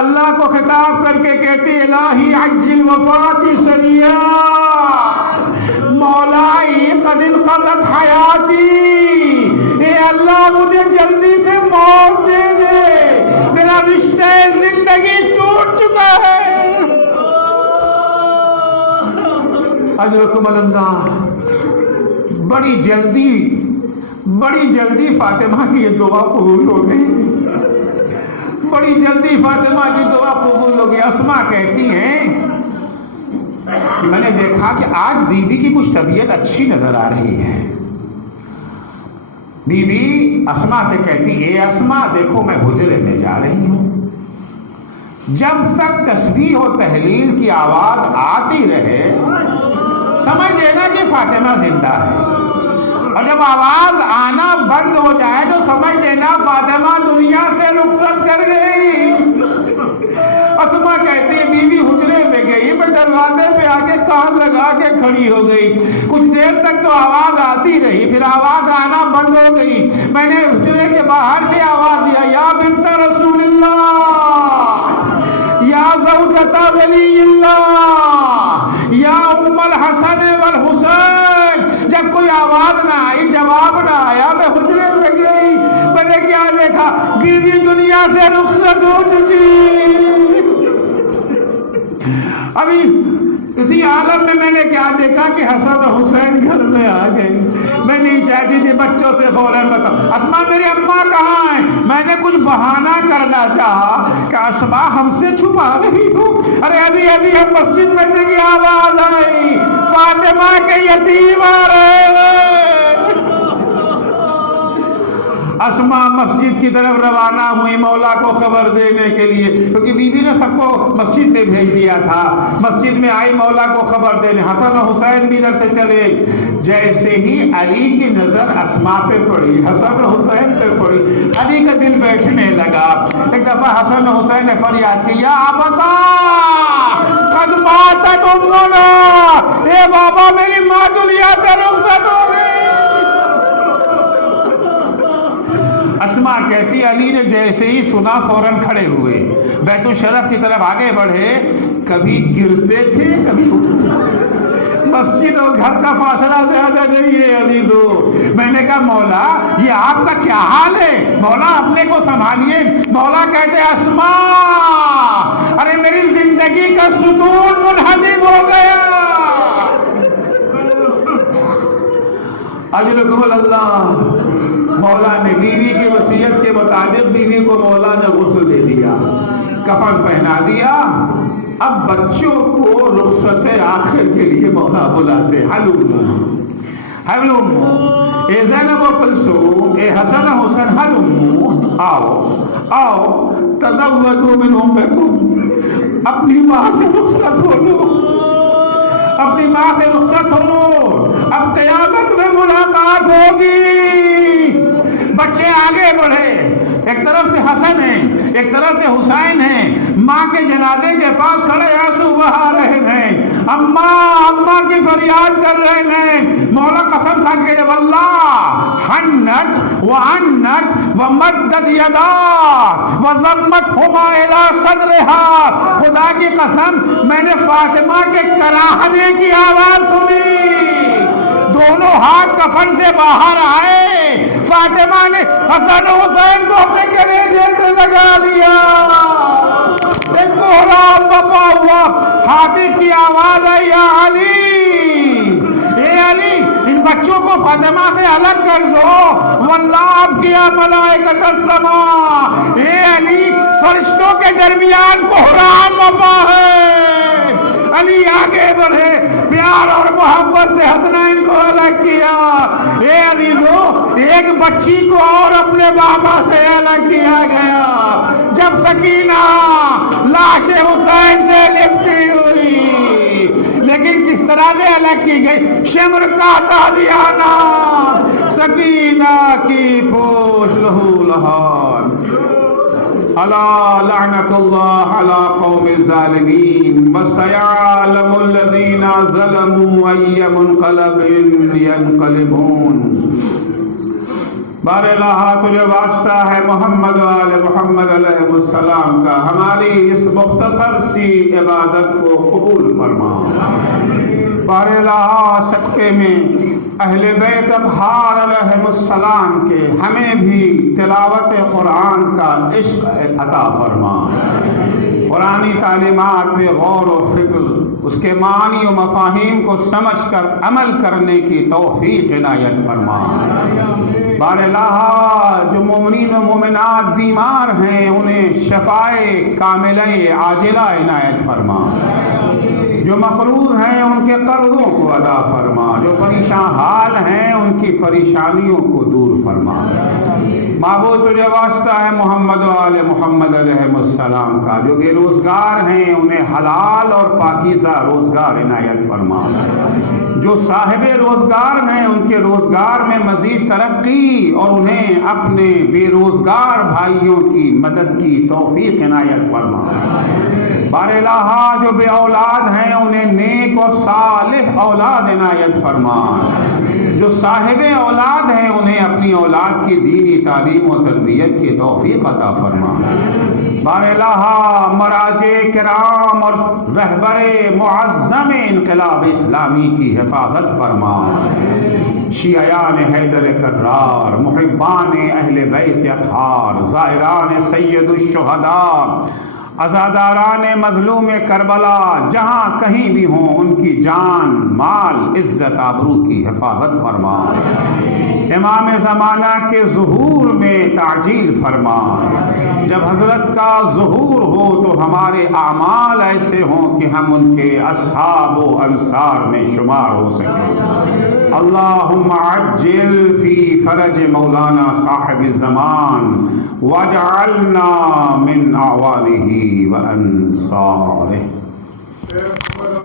اللہ کو خطاب کر کے کہتے الہی عجل وفاتی سریعا، مولائی قد انقضت حیاتی، اے اللہ مجھے جلدی سے موت دے دے، میرا رشتہ زندگی ٹوٹ چکا ہے۔ اجرکم اللہ۔ بڑی جلدی فاطمہ کی یہ دعا قبول ہو گئی، بڑی جلدی فاطمہ کی دعا قبول ہو گئی۔ اسما کہتی ہیں کہ میں نے دیکھا کہ آج بی بی کی کچھ طبیعت اچھی نظر آ رہی ہے۔ بی بی اسما سے کہتی اے اسما دیکھو میں حجرے میں جا رہی ہوں، جب تک تسبیح و تحلیل کی آواز آتی رہے سمجھ لینا کہ فاطمہ زندہ ہے، اور جب آواز آنا بند ہو جائے تو سمجھ لینا فاطمہ دنیا سے رخصت کر گئی۔ اسما کہتی ہے بی بی حجرے میں گئی، میں دروازے پہ آ کے کان لگا کے کھڑی ہو گئی، کچھ دیر تک تو آواز آتی رہی، پھر آواز آنا بند ہو گئی۔ میں نے حجرے کے باہر سے آواز دیا یا بنت رسول اللہ، یا زوجۃ ولی اللہ، آواز نہ آئی، جواب نہ آیا، میں حجرے میں گئی، میں نے کیا دیکھا؟ بیوی دنیا سے رخصت ہو چکی۔ ابھی اسی عالم میں نے کیا دیکھا کہ حسن و حسین گھر میں آ گئے۔ میں نہیں چاہتی تھی بچوں سے فوراً بتاؤ اسما میری اماں کہاں ہیں؟ میں نے کچھ بہانہ کرنا چاہا کہ اسما ہم سے چھپا رہی ہو۔ ارے ابھی ہم مسجد میں سے کی آواز آئی، فاطمہ کے یتیم آ رہے ہیں۔ اسما مسجد کی طرف روانہ ہوئی مولا کو خبر دینے کے لیے، کیونکہ بی بی نے سب کو مسجد میں بھیج دیا تھا۔ مسجد میں آئی مولا کو خبر دینے، حسن و حسین بھی ادھر سے چلے۔ جیسے ہی علی کی نظر اسما پہ پڑی، حسن و حسین پہ پڑی، علی کا دل بیٹھنے لگا۔ ایک دفعہ حسن و حسین نے فریاد کی، یا ابتا قد ماتت امنا، اے بابا میری ماں دنیا سے رخصت ہو گئی۔ اسما کہتی علی نے جیسے ہی سنا فوراً کھڑے ہوئے، بیت الشرف کی طرف آگے بڑھے۔ کبھی گرتے تھے کبھی اٹھتے تھے، مسجد اور گھر کا فاصلہ زیادہ نہیں ہے عزیزو۔ میں نے کہا مولا یہ آپ کا کیا حال ہے؟ مولا اپنے کو سنبھالیے۔ مولا کہتے اسما ارے میری زندگی کا ستون منہدم ہو گیا۔ اجرکم اللہ۔ مولا نے بیوی کی وصیت کے مطابق بیوی کو مولا نے غسل دے دیا، کفن پہنا دیا۔ اب بچوں کو رخصت آخر کے لیے مولا بلاتے، ہلومو اے زینب و کلثوم، اے حسن حسن، ہلومو آؤ تزوجوا من امکم، اپنی ماں سے رخصت ہو لو، اپنی ماں سے رخصت ہو لو، اب قیامت میں ملاقات ہوگی۔ بچے آگے بڑھے، ایک طرف سے حسن ہیں ایک طرف سے حسین ہیں، ماں کے جنازے کے پاس کھڑے آنسو بہا رہے ہیں، اماں کی فریاد کر رہے ہیں۔ مولا قسم کھا کے واللہ حنت وعنت ومدت یدا وضمتہما الی صدرہا، خدا کی قسم میں نے فاطمہ کے کراہنے کی آواز سنی، دونوں ہاتھ کفن سے باہر آئے، فاطمہ نے حسن و حسین کو اپنے کلیجے سے لگا دیا۔ ایک کوہرام بپا ہوا، حافظ کی آواز آئی، یا علی، اے علی ان بچوں کو فاطمہ سے الگ کر دو، واللہ اب کیا ملائکۃ السماء، اے علی فرشتوں کے درمیان کوہرام بپا ہے۔ علی آگے بڑھے، پیار اور محبت سے حسنین کو الگ کیا۔ اے عزیزو ایک بچی کو اور اپنے بابا سے الگ کیا گیا۔ جب سکینہ لاش حسین سے لپٹی ہوئی، لیکن کس طرح سے الگ کی گئی؟ شمر کا تازیانہ، سکینہ کی پوش لہو لہان۔ الا لعنت اللہ علی قوم الظالمین وسیعلم الذین ظلموا ای منقلب ینقلبون۔ بار الہ تجھے واسطہ ہے محمد و آل محمد علیہ السلام کا، ہماری اس مختصر سی عبادت کو قبول فرما۔ بار الہ صدقے میں اہل بیت اطہار علیہ السلام کے ہمیں بھی تلاوت قرآن کا عشق عطا فرما، قرآنی تعلیمات پہ غور و فکر، اس کے معنی و مفاہیم کو سمجھ کر عمل کرنے کی توفیق عنایت فرما۔ بار الہ جو مومنین و مومنات بیمار ہیں انہیں شفائے کاملہ عاجلہ عنایت فرما، جو مقروض ہیں ان کے قرضوں کو ادا فرما، جو پریشان حال ہیں ان کی پریشانیوں کو دور فرما۔ معبود تجھے واسطہ ہے محمد و آل محمد علیہ السلام کا، جو بے روزگار ہیں انہیں حلال اور پاکیزہ روزگار عنایت فرما، جو صاحب روزگار ہیں ان کے روزگار میں مزید ترقی اور انہیں اپنے بے روزگار بھائیوں کی مدد کی توفیق عنایت فرما۔ بار الہ جو بے اولاد ہیں انہیں نیک اور صالح اولاد عنایت فرما، جو صاحب اولاد ہیں انہیں اپنی اولاد کی دینی تعلیم و تربیت کی توفیق عطا فرما۔ بار الہ مراجع کرام اور رہبر معظم انقلاب اسلامی کی حفاظت فرما، شیعیان حیدر کرار، محبان اہل بیت اطہار، زائران سید الشہداء، عزاداران مظلوم کربلا، جہاں کہیں بھی ہوں ان کی جان، مال، عزت، آبرو کی حفاظت فرما۔ امام زمانہ کے ظہور میں تعجیل فرما۔ جب حضرت کا ظہور ہو تو ہمارے اعمال ایسے ہوں کہ ہم ان کے اصحاب و انصار میں شمار ہو سکیں۔ اللہم عجل فی فرج مولانا صاحب الزمان واجعلنا من اعوانہ و انصارہ۔